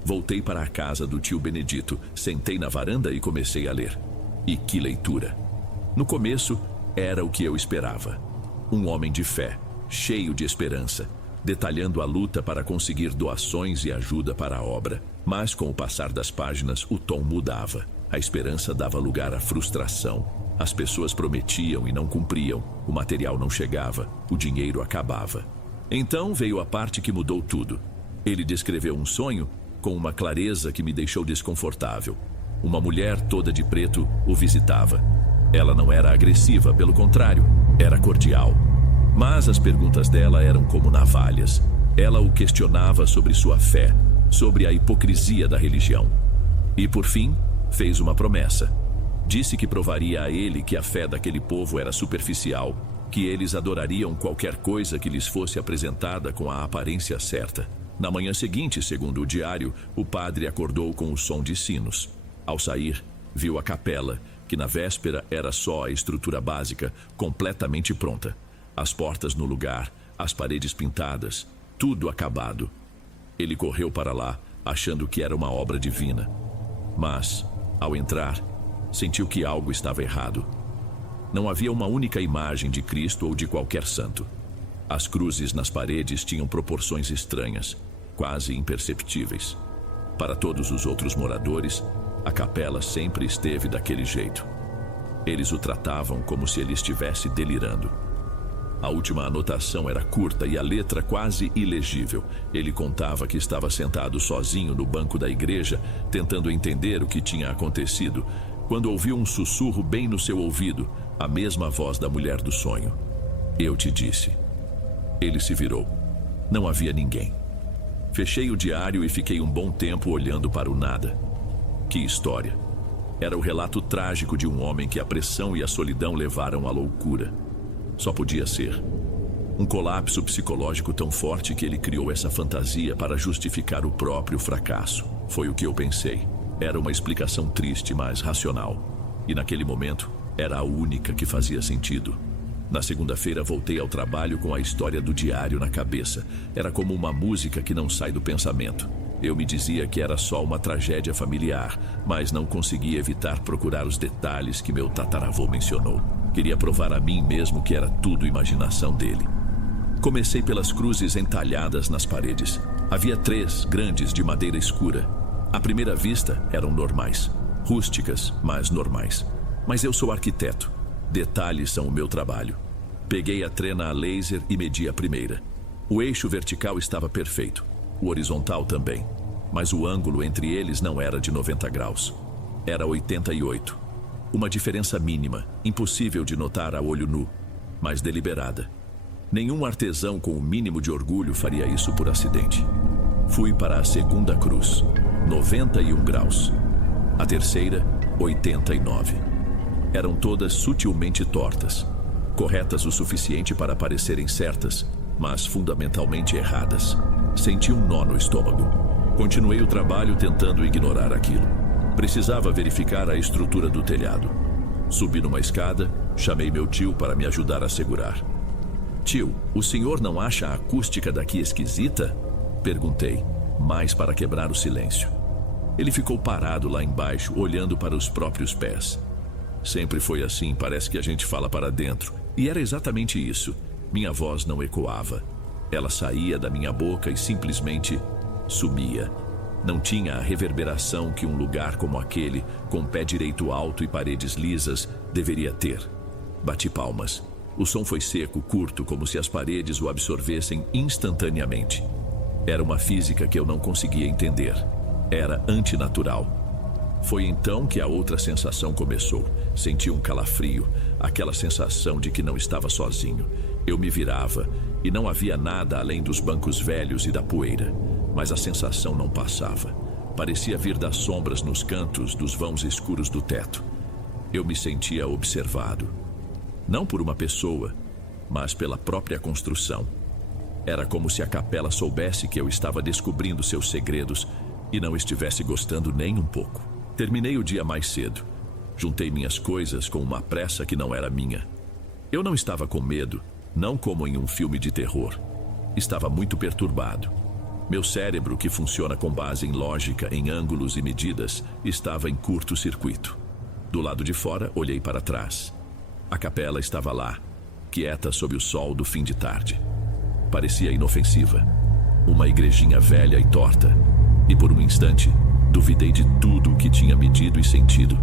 Voltei para a casa do tio Benedito, sentei na varanda e comecei a ler. E que leitura! No começo, era o que eu esperava. Um homem de fé, cheio de esperança, detalhando a luta para conseguir doações e ajuda para a obra. Mas com o passar das páginas, o tom mudava. A esperança dava lugar à frustração. As pessoas prometiam e não cumpriam. O material não chegava. O dinheiro acabava. Então veio a parte que mudou tudo. Ele descreveu um sonho com uma clareza que me deixou desconfortável. Uma mulher toda de preto o visitava. Ela não era agressiva, pelo contrário, era cordial. Mas as perguntas dela eram como navalhas. Ela o questionava sobre sua fé, sobre a hipocrisia da religião. E por fim, fez uma promessa. Disse que provaria a ele que a fé daquele povo era superficial, que eles adorariam qualquer coisa que lhes fosse apresentada com a aparência certa. Na manhã seguinte, segundo o diário, o padre acordou com o som de sinos. Ao sair, viu a capela, que na véspera era só a estrutura básica, completamente pronta. As portas no lugar, as paredes pintadas, tudo acabado. Ele correu para lá, achando que era uma obra divina. Mas, ao entrar, sentiu que algo estava errado. Não havia uma única imagem de Cristo ou de qualquer santo. As cruzes nas paredes tinham proporções estranhas. quase imperceptíveis. Para todos os outros moradores, a capela sempre esteve daquele jeito. Eles o tratavam como se ele estivesse delirando. A última anotação era curta e a letra quase ilegível. Ele contava que estava sentado sozinho no banco da igreja, tentando entender o que tinha acontecido, quando ouviu um sussurro bem no seu ouvido, a mesma voz da mulher do sonho. Eu te disse. Ele se virou. Não havia ninguém. Fechei o diário e fiquei um bom tempo olhando para o nada. Que história! Era o relato trágico de um homem que a pressão e a solidão levaram à loucura. Só podia ser. Um colapso psicológico tão forte que ele criou essa fantasia para justificar o próprio fracasso. Foi o que eu pensei. Era uma explicação triste, mas racional. E naquele momento, era a única que fazia sentido. Na segunda-feira voltei ao trabalho com a história do diário na cabeça. Era como uma música que não sai do pensamento. Eu me dizia que era só uma tragédia familiar, mas não conseguia evitar procurar os detalhes que meu tataravô mencionou. Queria provar a mim mesmo que era tudo imaginação dele. Comecei pelas cruzes entalhadas nas paredes. Havia 3 grandes de madeira escura. À primeira vista eram normais, rústicas, mas normais. Mas eu sou arquiteto. Detalhes são o meu trabalho. Peguei a trena a laser e medi a primeira. O eixo vertical estava perfeito, o horizontal também, mas o ângulo entre eles não era de 90 graus. Era 88. Uma diferença mínima, impossível de notar a olho nu, mas deliberada. Nenhum artesão com o mínimo de orgulho faria isso por acidente. Fui para a segunda cruz, 91 graus. A terceira, 89. Eram todas sutilmente tortas, corretas o suficiente para parecerem certas, mas fundamentalmente erradas. Senti um nó no estômago. Continuei o trabalho tentando ignorar aquilo. Precisava verificar a estrutura do telhado. Subi numa escada, chamei meu tio para me ajudar a segurar. Tio, o senhor não acha a acústica daqui esquisita? Perguntei, mais para quebrar o silêncio. Ele ficou parado lá embaixo, olhando para os próprios pés. Sempre foi assim, parece que a gente fala para dentro. E era exatamente isso. Minha voz não ecoava. Ela saía da minha boca e simplesmente sumia. Não tinha a reverberação que um lugar como aquele, com pé direito alto e paredes lisas, deveria ter. Bati palmas. O som foi seco, curto, como se as paredes o absorvessem instantaneamente. Era uma física que eu não conseguia entender. Era antinatural. Foi então que a outra sensação começou. Senti um calafrio, aquela sensação de que não estava sozinho. Eu me virava e não havia nada além dos bancos velhos e da poeira. Mas a sensação não passava. Parecia vir das sombras nos cantos dos vãos escuros do teto. Eu me sentia observado. Não por uma pessoa, mas pela própria construção. Era como se a capela soubesse que eu estava descobrindo seus segredos e não estivesse gostando nem um pouco. Terminei o dia mais cedo. Juntei minhas coisas com uma pressa que não era minha. Eu não estava com medo, não como em um filme de terror. Estava muito perturbado. Meu cérebro, que funciona com base em lógica, em ângulos e medidas, estava em curto-circuito. Do lado de fora, olhei para trás. A capela estava lá, quieta sob o sol do fim de tarde. Parecia inofensiva. Uma igrejinha velha e torta. E por um instante, duvidei de tudo o que tinha medido e sentido.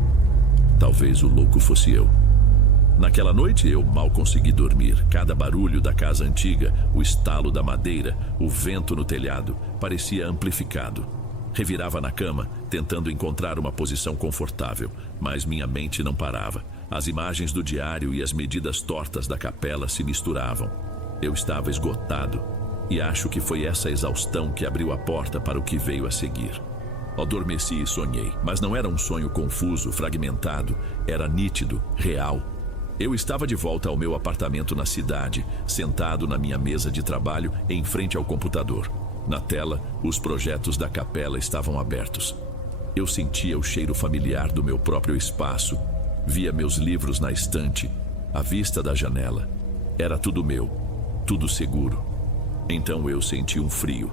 Talvez o louco fosse eu. Naquela noite eu mal consegui dormir. Cada barulho da casa antiga, o estalo da madeira, o vento no telhado, parecia amplificado. Revirava na cama, tentando encontrar uma posição confortável, mas minha mente não parava. As imagens do diário e as medidas tortas da capela se misturavam. Eu estava esgotado, e acho que foi essa exaustão que abriu a porta para o que veio a seguir. Adormeci e sonhei, mas não era um sonho confuso, fragmentado, era nítido, real. Eu estava de volta ao meu apartamento na cidade, sentado na minha mesa de trabalho em frente ao computador. Na tela, os projetos da capela estavam abertos. Eu sentia o cheiro familiar do meu próprio espaço, via meus livros na estante, à vista da janela. Era tudo meu, tudo seguro. Então eu senti um frio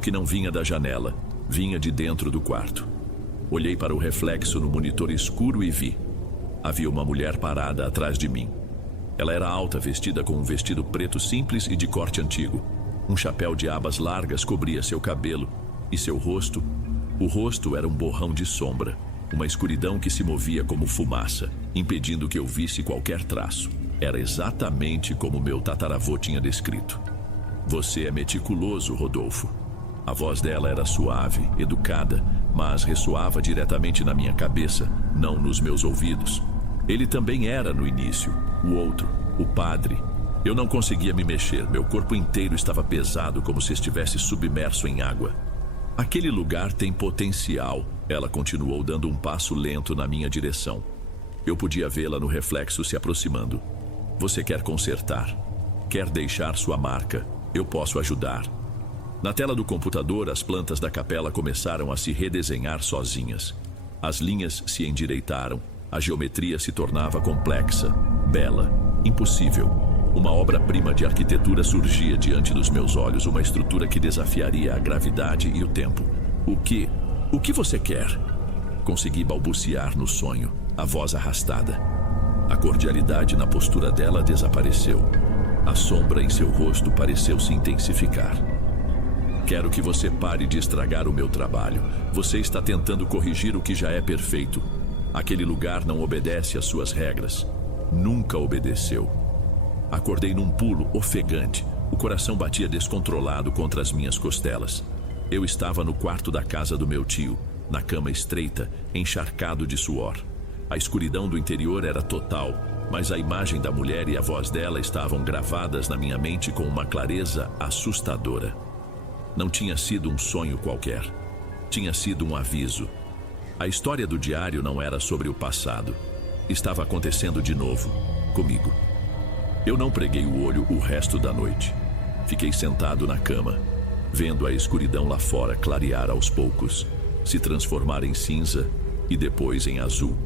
que não vinha da janela, vinha de dentro do quarto. Olhei para o reflexo no monitor escuro e vi. Havia uma mulher parada atrás de mim. Ela era alta, vestida com um vestido preto simples e de corte antigo. Um chapéu de abas largas cobria seu cabelo e seu rosto. O rosto era um borrão de sombra, uma escuridão que se movia como fumaça, impedindo que eu visse qualquer traço. Era exatamente como meu tataravô tinha descrito. Você é meticuloso, Rodolfo. A voz dela era suave, educada, mas ressoava diretamente na minha cabeça, não nos meus ouvidos. Ele também era no início, o outro, o padre. Eu não conseguia me mexer, meu corpo inteiro estava pesado como se estivesse submerso em água. Aquele lugar tem potencial, ela continuou dando um passo lento na minha direção. Eu podia vê-la no reflexo se aproximando. Você quer consertar? Quer deixar sua marca? Eu posso ajudar. Na tela do computador, as plantas da capela começaram a se redesenhar sozinhas. As linhas se endireitaram, a geometria se tornava complexa, bela, impossível. Uma obra-prima de arquitetura surgia diante dos meus olhos, uma estrutura que desafiaria a gravidade e o tempo. O que você quer? Consegui balbuciar no sonho, a voz arrastada. A cordialidade na postura dela desapareceu. A sombra em seu rosto pareceu se intensificar. Quero que você pare de estragar o meu trabalho. Você está tentando corrigir o que já é perfeito. Aquele lugar não obedece às suas regras. Nunca obedeceu. Acordei num pulo ofegante. O coração batia descontrolado contra as minhas costelas. Eu estava no quarto da casa do meu tio, na cama estreita, encharcado de suor. A escuridão do interior era total, mas a imagem da mulher e a voz dela estavam gravadas na minha mente com uma clareza assustadora. Não tinha sido um sonho qualquer. Tinha sido um aviso. A história do diário não era sobre o passado. Estava acontecendo de novo, comigo. Eu não preguei o olho o resto da noite. Fiquei sentado na cama, vendo a escuridão lá fora clarear aos poucos, se transformar em cinza e depois em azul.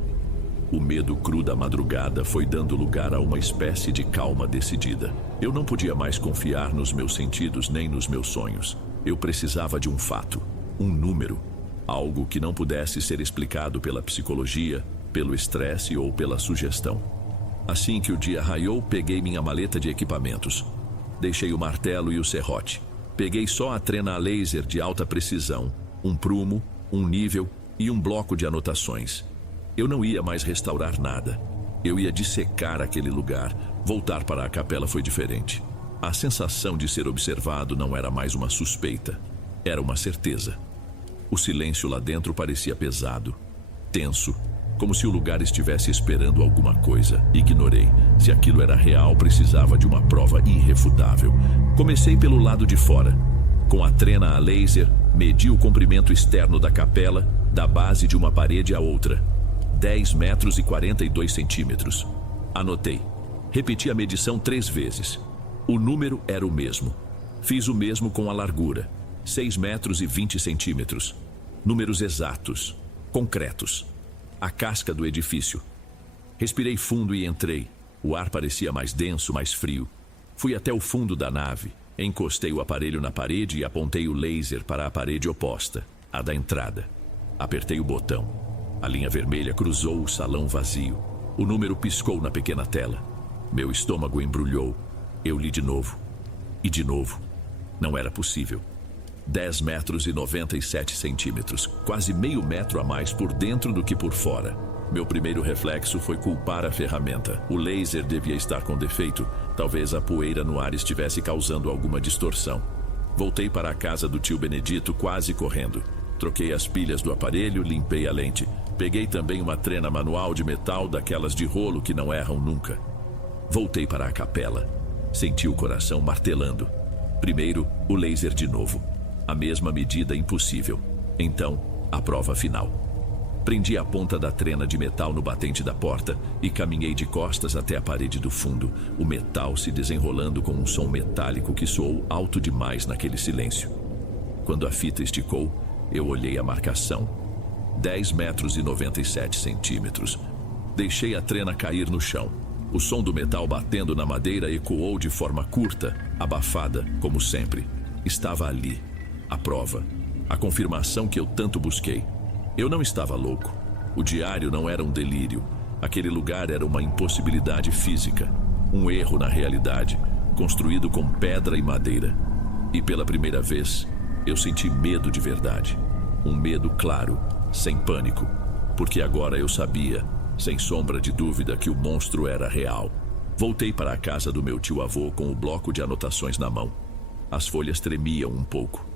O medo cru da madrugada foi dando lugar a uma espécie de calma decidida. Eu não podia mais confiar nos meus sentidos nem nos meus sonhos. Eu precisava de um fato, um número, algo que não pudesse ser explicado pela psicologia, pelo estresse ou pela sugestão. Assim que o dia raiou, peguei minha maleta de equipamentos. Deixei o martelo e o serrote. Peguei só a trena a laser de alta precisão, um prumo, um nível e um bloco de anotações. Eu não ia mais restaurar nada. Eu ia dissecar aquele lugar. Voltar para a capela foi diferente. A sensação de ser observado não era mais uma suspeita. Era uma certeza. O silêncio lá dentro parecia pesado, tenso, como se o lugar estivesse esperando alguma coisa. Ignorei. Se aquilo era real, precisava de uma prova irrefutável. Comecei pelo lado de fora. Com a trena a laser, medi o comprimento externo da capela, da base de uma parede à outra. 10 metros e 42 centímetros. Anotei. Repeti a medição 3 vezes. O número era o mesmo. Fiz o mesmo com a largura. 6 metros e 20 centímetros. Números exatos, concretos. A casca do edifício. Respirei fundo e entrei. O ar parecia mais denso, mais frio. Fui até o fundo da nave. Encostei o aparelho na parede e apontei o laser para a parede oposta, a da entrada. Apertei o botão. A linha vermelha cruzou o salão vazio. O número piscou na pequena tela. Meu estômago embrulhou. Eu li de novo. E de novo. Não era possível. 10 metros e 97 centímetros, quase meio metro a mais por dentro do que por fora. Meu primeiro reflexo foi culpar a ferramenta. O laser devia estar com defeito. Talvez a poeira no ar estivesse causando alguma distorção. Voltei para a casa do tio Benedito quase correndo. Troquei as pilhas do aparelho, limpei a lente. Peguei também uma trena manual de metal, daquelas de rolo que não erram nunca. Voltei para a capela. Senti o coração martelando. Primeiro, o laser de novo. A mesma medida impossível. Então, a prova final. Prendi a ponta da trena de metal no batente da porta e caminhei de costas até a parede do fundo, o metal se desenrolando com um som metálico que soou alto demais naquele silêncio. Quando a fita esticou, eu olhei a marcação. 10 metros e 97 centímetros. Deixei a trena cair no chão. O som do metal batendo na madeira ecoou de forma curta, abafada, como sempre. Estava ali. A prova. A confirmação que eu tanto busquei. Eu não estava louco. O diário não era um delírio. Aquele lugar era uma impossibilidade física. Um erro na realidade, construído com pedra e madeira. E pela primeira vez, eu senti medo de verdade. Um medo claro, sem pânico, porque agora eu sabia, sem sombra de dúvida, que o monstro era real. Voltei para a casa do meu tio-avô com o bloco de anotações na mão. As folhas tremiam um pouco.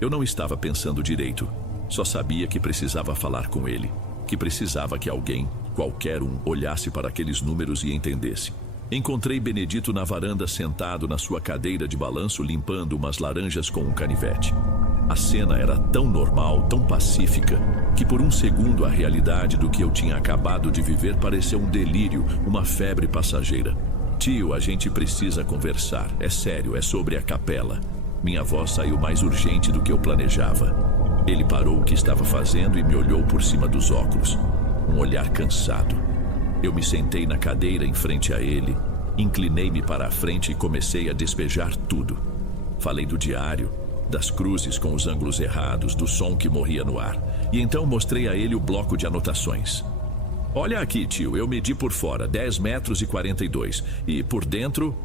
Eu não estava pensando direito, só sabia que precisava falar com ele, que precisava que alguém, qualquer um, olhasse para aqueles números e entendesse. Encontrei Benedito na varanda sentado na sua cadeira de balanço limpando umas laranjas com um canivete. A cena era tão normal, tão pacífica, que por um segundo a realidade do que eu tinha acabado de viver pareceu um delírio, uma febre passageira. Tio, a gente precisa conversar. É sério, é sobre a capela. Minha voz saiu mais urgente do que eu planejava. Ele parou o que estava fazendo e me olhou por cima dos óculos. Um olhar cansado. Eu me sentei na cadeira em frente a ele, inclinei-me para a frente e comecei a despejar tudo. Falei do diário, das cruzes com os ângulos errados, do som que morria no ar. E então mostrei a ele o bloco de anotações. Olha aqui, tio, eu medi por fora 10 metros e 42. E por dentro,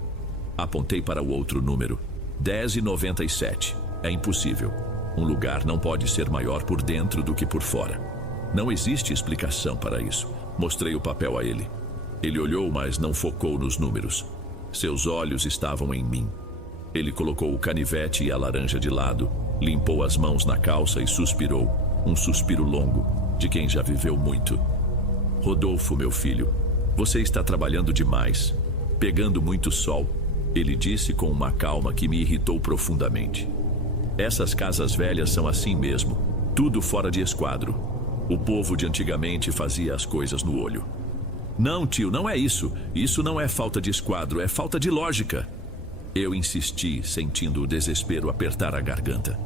apontei para o outro número, 10 e 97. É impossível. Um lugar não pode ser maior por dentro do que por fora. Não existe explicação para isso. Mostrei o papel a ele. Ele olhou, mas não focou nos números. Seus olhos estavam em mim. Ele colocou o canivete e a laranja de lado, limpou as mãos na calça e suspirou. Um suspiro longo, de quem já viveu muito. Rodolfo, meu filho, você está trabalhando demais, pegando muito sol, ele disse com uma calma que me irritou profundamente. Essas casas velhas são assim mesmo, tudo fora de esquadro. O povo de antigamente fazia as coisas no olho. Não, tio, não é isso. Isso não é falta de esquadro, é falta de lógica. Eu insisti, sentindo o desespero apertar a garganta.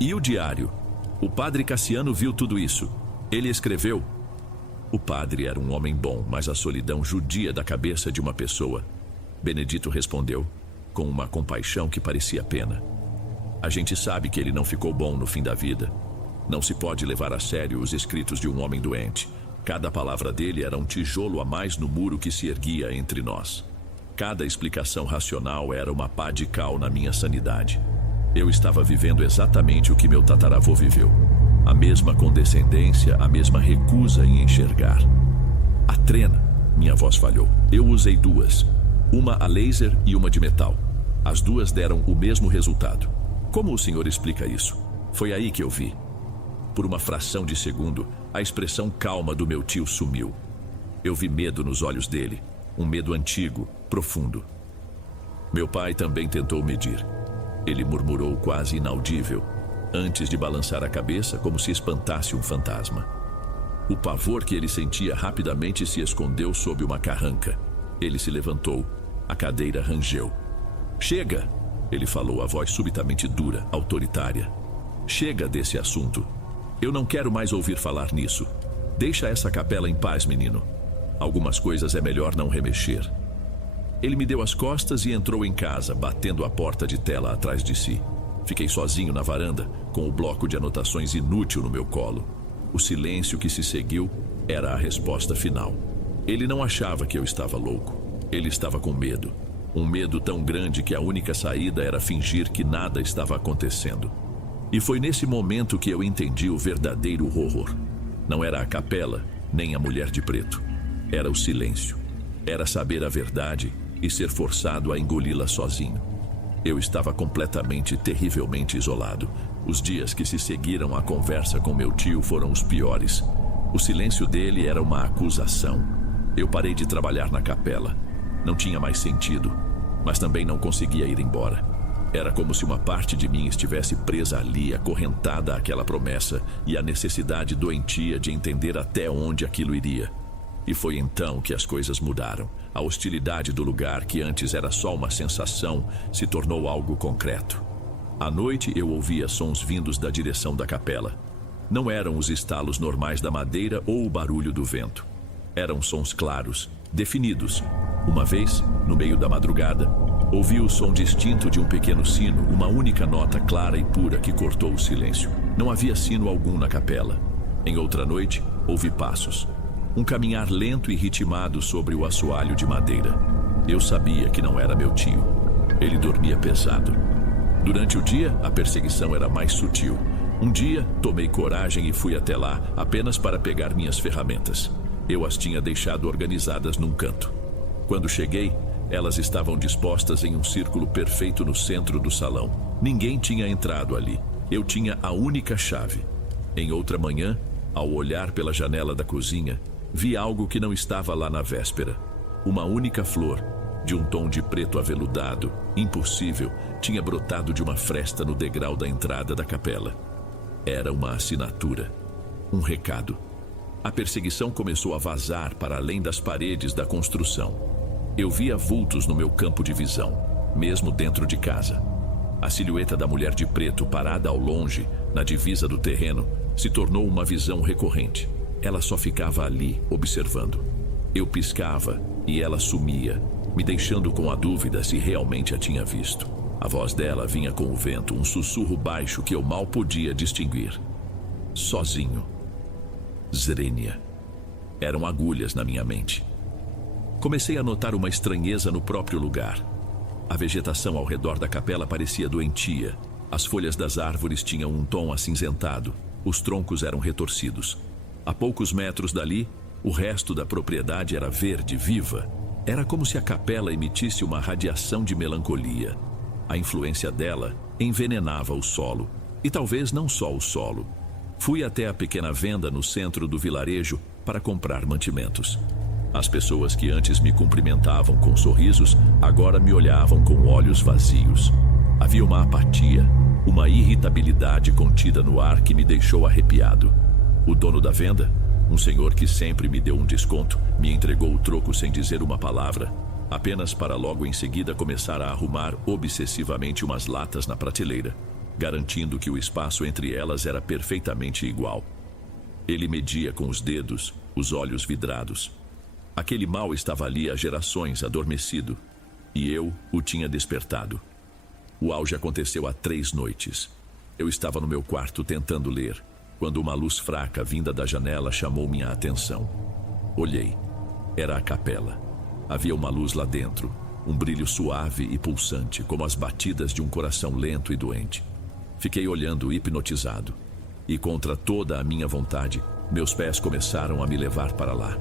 E o diário? O padre Cassiano viu tudo isso. Ele escreveu. O padre era um homem bom, mas a solidão judia da cabeça de uma pessoa. Benedito respondeu, com uma compaixão que parecia pena. A gente sabe que ele não ficou bom no fim da vida. Não se pode levar a sério os escritos de um homem doente. Cada palavra dele era um tijolo a mais no muro que se erguia entre nós. Cada explicação racional era uma pá de cal na minha sanidade. Eu estava vivendo exatamente o que meu tataravô viveu. A mesma condescendência, a mesma recusa em enxergar. A trena, minha voz falhou. Eu usei duas. Uma a laser e uma de metal. As duas deram o mesmo resultado. Como o senhor explica isso? Foi aí que eu vi. Por uma fração de segundo, a expressão calma do meu tio sumiu. Eu vi medo nos olhos dele. Um medo antigo, profundo. Meu pai também tentou medir. Ele murmurou quase inaudível, antes de balançar a cabeça como se espantasse um fantasma. O pavor que ele sentia rapidamente se escondeu sob uma carranca. Ele se levantou. A cadeira rangeu. Chega! Ele falou, a voz subitamente dura, autoritária. Chega desse assunto. Eu não quero mais ouvir falar nisso. Deixa essa capela em paz, menino. Algumas coisas é melhor não remexer. Ele me deu as costas e entrou em casa, batendo a porta de tela atrás de si. Fiquei sozinho na varanda, com o bloco de anotações inútil no meu colo. O silêncio que se seguiu era a resposta final. Ele não achava que eu estava louco. Ele estava com medo. Um medo tão grande que a única saída era fingir que nada estava acontecendo. E foi nesse momento que eu entendi o verdadeiro horror. Não era a capela, nem a mulher de preto. Era o silêncio. Era saber a verdade e ser forçado a engoli-la sozinho. Eu estava completamente, terrivelmente isolado. Os dias que se seguiram à conversa com meu tio foram os piores. O silêncio dele era uma acusação. Eu parei de trabalhar na capela. Não tinha mais sentido, mas também não conseguia ir embora. Era como se uma parte de mim estivesse presa ali, acorrentada àquela promessa e à necessidade doentia de entender até onde aquilo iria. E foi então que as coisas mudaram. A hostilidade do lugar, que antes era só uma sensação, se tornou algo concreto. À noite eu ouvia sons vindos da direção da capela. Não eram os estalos normais da madeira ou o barulho do vento. Eram sons claros, definidos. Uma vez, no meio da madrugada, ouvi o som distinto de um pequeno sino, uma única nota clara e pura que cortou o silêncio. Não havia sino algum na capela. Em outra noite, ouvi passos. Um caminhar lento e ritmado sobre o assoalho de madeira. Eu sabia que não era meu tio. Ele dormia pesado. Durante o dia, a perseguição era mais sutil. Um dia, tomei coragem e fui até lá apenas para pegar minhas ferramentas. Eu as tinha deixado organizadas num canto. Quando cheguei, elas estavam dispostas em um círculo perfeito no centro do salão. Ninguém tinha entrado ali. Eu tinha a única chave. Em outra manhã, ao olhar pela janela da cozinha, vi algo que não estava lá na véspera. Uma única flor, de um tom de preto aveludado, impossível, tinha brotado de uma fresta no degrau da entrada da capela. Era uma assinatura, um recado. A perseguição começou a vazar para além das paredes da construção. Eu via vultos no meu campo de visão, mesmo dentro de casa. A silhueta da mulher de preto parada ao longe, na divisa do terreno, se tornou uma visão recorrente. Ela só ficava ali, observando. Eu piscava e ela sumia, me deixando com a dúvida se realmente a tinha visto. A voz dela vinha com o vento, um sussurro baixo que eu mal podia distinguir. Sozinho. Zrenia. Eram agulhas na minha mente. Comecei a notar uma estranheza no próprio lugar. A vegetação ao redor da capela parecia doentia. As folhas das árvores tinham um tom acinzentado. Os troncos eram retorcidos. A poucos metros dali, o resto da propriedade era verde, viva. Era como se a capela emitisse uma radiação de melancolia. A influência dela envenenava o solo, e talvez não só o solo. Fui até a pequena venda no centro do vilarejo para comprar mantimentos. As pessoas que antes me cumprimentavam com sorrisos, agora me olhavam com olhos vazios. Havia uma apatia, uma irritabilidade contida no ar que me deixou arrepiado. O dono da venda, um senhor que sempre me deu um desconto, me entregou o troco sem dizer uma palavra, apenas para logo em seguida começar a arrumar obsessivamente umas latas na prateleira, garantindo que o espaço entre elas era perfeitamente igual. Ele media com os dedos, os olhos vidrados. Aquele mal estava ali há gerações, adormecido, e eu o tinha despertado. O auge aconteceu há 3 noites. Eu estava no meu quarto tentando ler, quando uma luz fraca vinda da janela chamou minha atenção. Olhei. Era a capela. Havia uma luz lá dentro, um brilho suave e pulsante, como as batidas de um coração lento e doente. Fiquei olhando hipnotizado, e contra toda a minha vontade, meus pés começaram a me levar para lá.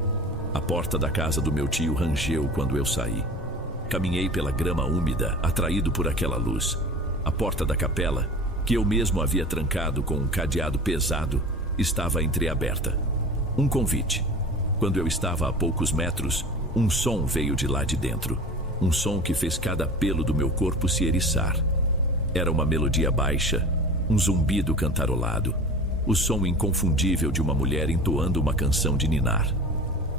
A porta da casa do meu tio rangeu quando eu saí. Caminhei pela grama úmida, atraído por aquela luz. A porta da capela, que eu mesmo havia trancado com um cadeado pesado, estava entreaberta. Um convite. Quando eu estava a poucos metros, um som veio de lá de dentro. Um som que fez cada pelo do meu corpo se eriçar. Era uma melodia baixa, um zumbido cantarolado. O som inconfundível de uma mulher entoando uma canção de ninar.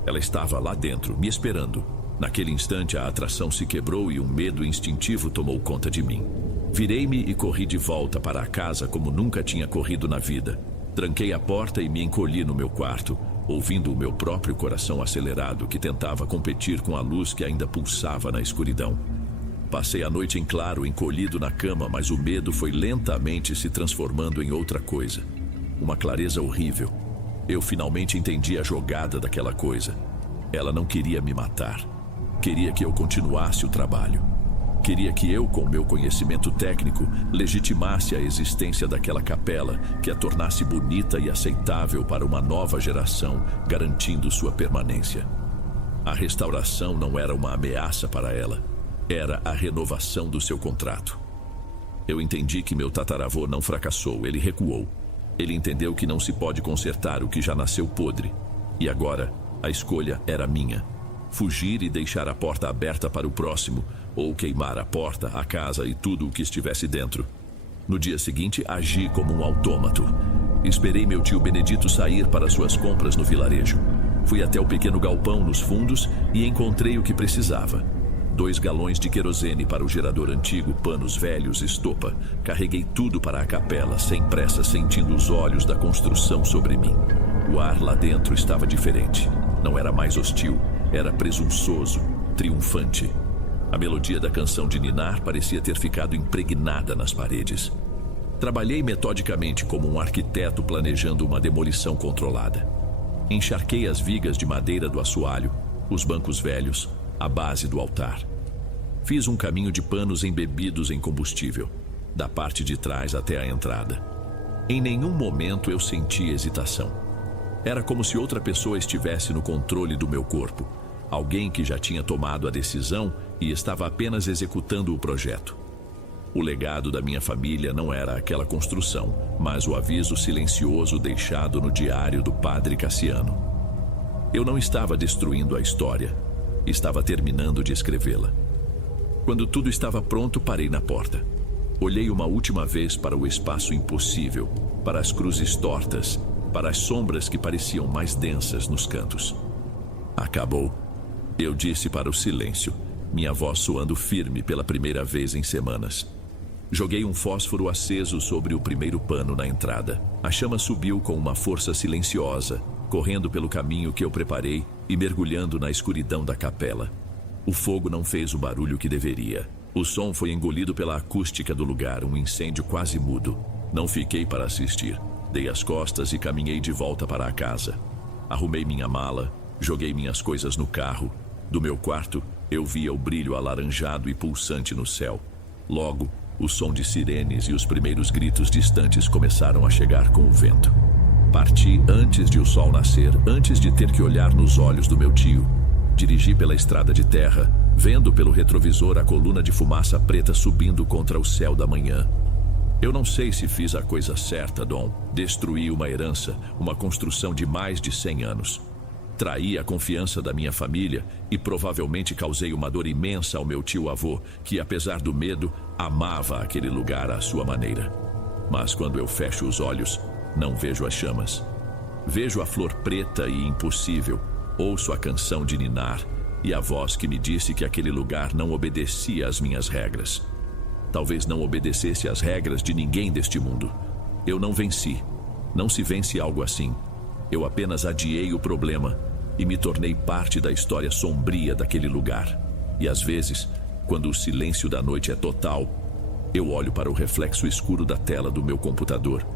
Ela estava lá dentro, me esperando. Naquele instante a atração se quebrou e um medo instintivo tomou conta de mim. Virei-me e corri de volta para a casa como nunca tinha corrido na vida. Tranquei a porta e me encolhi no meu quarto, ouvindo o meu próprio coração acelerado que tentava competir com a luz que ainda pulsava na escuridão. Passei a noite em claro, encolhido na cama, mas o medo foi lentamente se transformando em outra coisa. Uma clareza horrível. Eu finalmente entendi a jogada daquela coisa. Ela não queria me matar. Queria que eu continuasse o trabalho. Queria que eu, com meu conhecimento técnico, legitimasse a existência daquela capela, que a tornasse bonita e aceitável para uma nova geração, garantindo sua permanência. A restauração não era uma ameaça para ela, era a renovação do seu contrato. Eu entendi que meu tataravô não fracassou, ele recuou. Ele entendeu que não se pode consertar o que já nasceu podre. E agora, a escolha era minha. Fugir e deixar a porta aberta para o próximo, ou queimar a porta, a casa e tudo o que estivesse dentro. No dia seguinte, agi como um autômato. Esperei meu tio Benedito sair para suas compras no vilarejo. Fui até o pequeno galpão nos fundos e encontrei o que precisava. 2 galões de querosene para o gerador antigo, panos velhos, estopa. Carreguei tudo para a capela, sem pressa, sentindo os olhos da construção sobre mim. O ar lá dentro estava diferente. Não era mais hostil, era presunçoso, triunfante. A melodia da canção de ninar parecia ter ficado impregnada nas paredes. Trabalhei metodicamente como um arquiteto planejando uma demolição controlada. Encharquei as vigas de madeira do assoalho, os bancos velhos, a base do altar. Fiz um caminho de panos embebidos em combustível. da parte de trás até a entrada. Em nenhum momento eu senti hesitação. Era como se outra pessoa estivesse no controle do meu corpo, alguém que já tinha tomado a decisão e estava apenas executando o projeto. O legado da minha família não era aquela construção, mas o aviso silencioso deixado no diário do padre Cassiano. Eu não estava destruindo a história, estava terminando de escrevê-la. Quando tudo estava pronto, parei na porta. Olhei uma última vez para o espaço impossível, para as cruzes tortas, para as sombras que pareciam mais densas nos cantos. Acabou, eu disse para o silêncio, minha voz soando firme pela primeira vez em semanas. Joguei um fósforo aceso sobre o primeiro pano na entrada. A chama subiu com uma força silenciosa, correndo pelo caminho que eu preparei e mergulhando na escuridão da capela. O fogo não fez o barulho que deveria. O som foi engolido pela acústica do lugar, um incêndio quase mudo. Não fiquei para assistir. Dei as costas e caminhei de volta para a casa. Arrumei minha mala, joguei minhas coisas no carro. Do meu quarto, eu via o brilho alaranjado e pulsante no céu. Logo, o som de sirenes e os primeiros gritos distantes começaram a chegar com o vento. Parti antes de o sol nascer, antes de ter que olhar nos olhos do meu tio. Dirigi pela estrada de terra, vendo pelo retrovisor a coluna de fumaça preta subindo contra o céu da manhã. Eu não sei se fiz a coisa certa, Dom. Destruí uma herança, uma construção de mais de 100 anos. Traí a confiança da minha família e provavelmente causei uma dor imensa ao meu tio-avô, que, apesar do medo, amava aquele lugar à sua maneira. Mas quando eu fecho os olhos, não vejo as chamas. Vejo a flor preta e impossível, ouço a canção de ninar e a voz que me disse que aquele lugar não obedecia às minhas regras. Talvez não obedecesse às regras de ninguém deste mundo. Eu não venci. Não se vence algo assim. Eu apenas adiei o problema e me tornei parte da história sombria daquele lugar. E às vezes, quando o silêncio da noite é total, eu olho para o reflexo escuro da tela do meu computador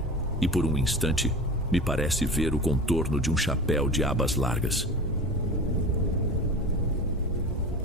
e por um instante me parece ver o contorno de um chapéu de abas largas.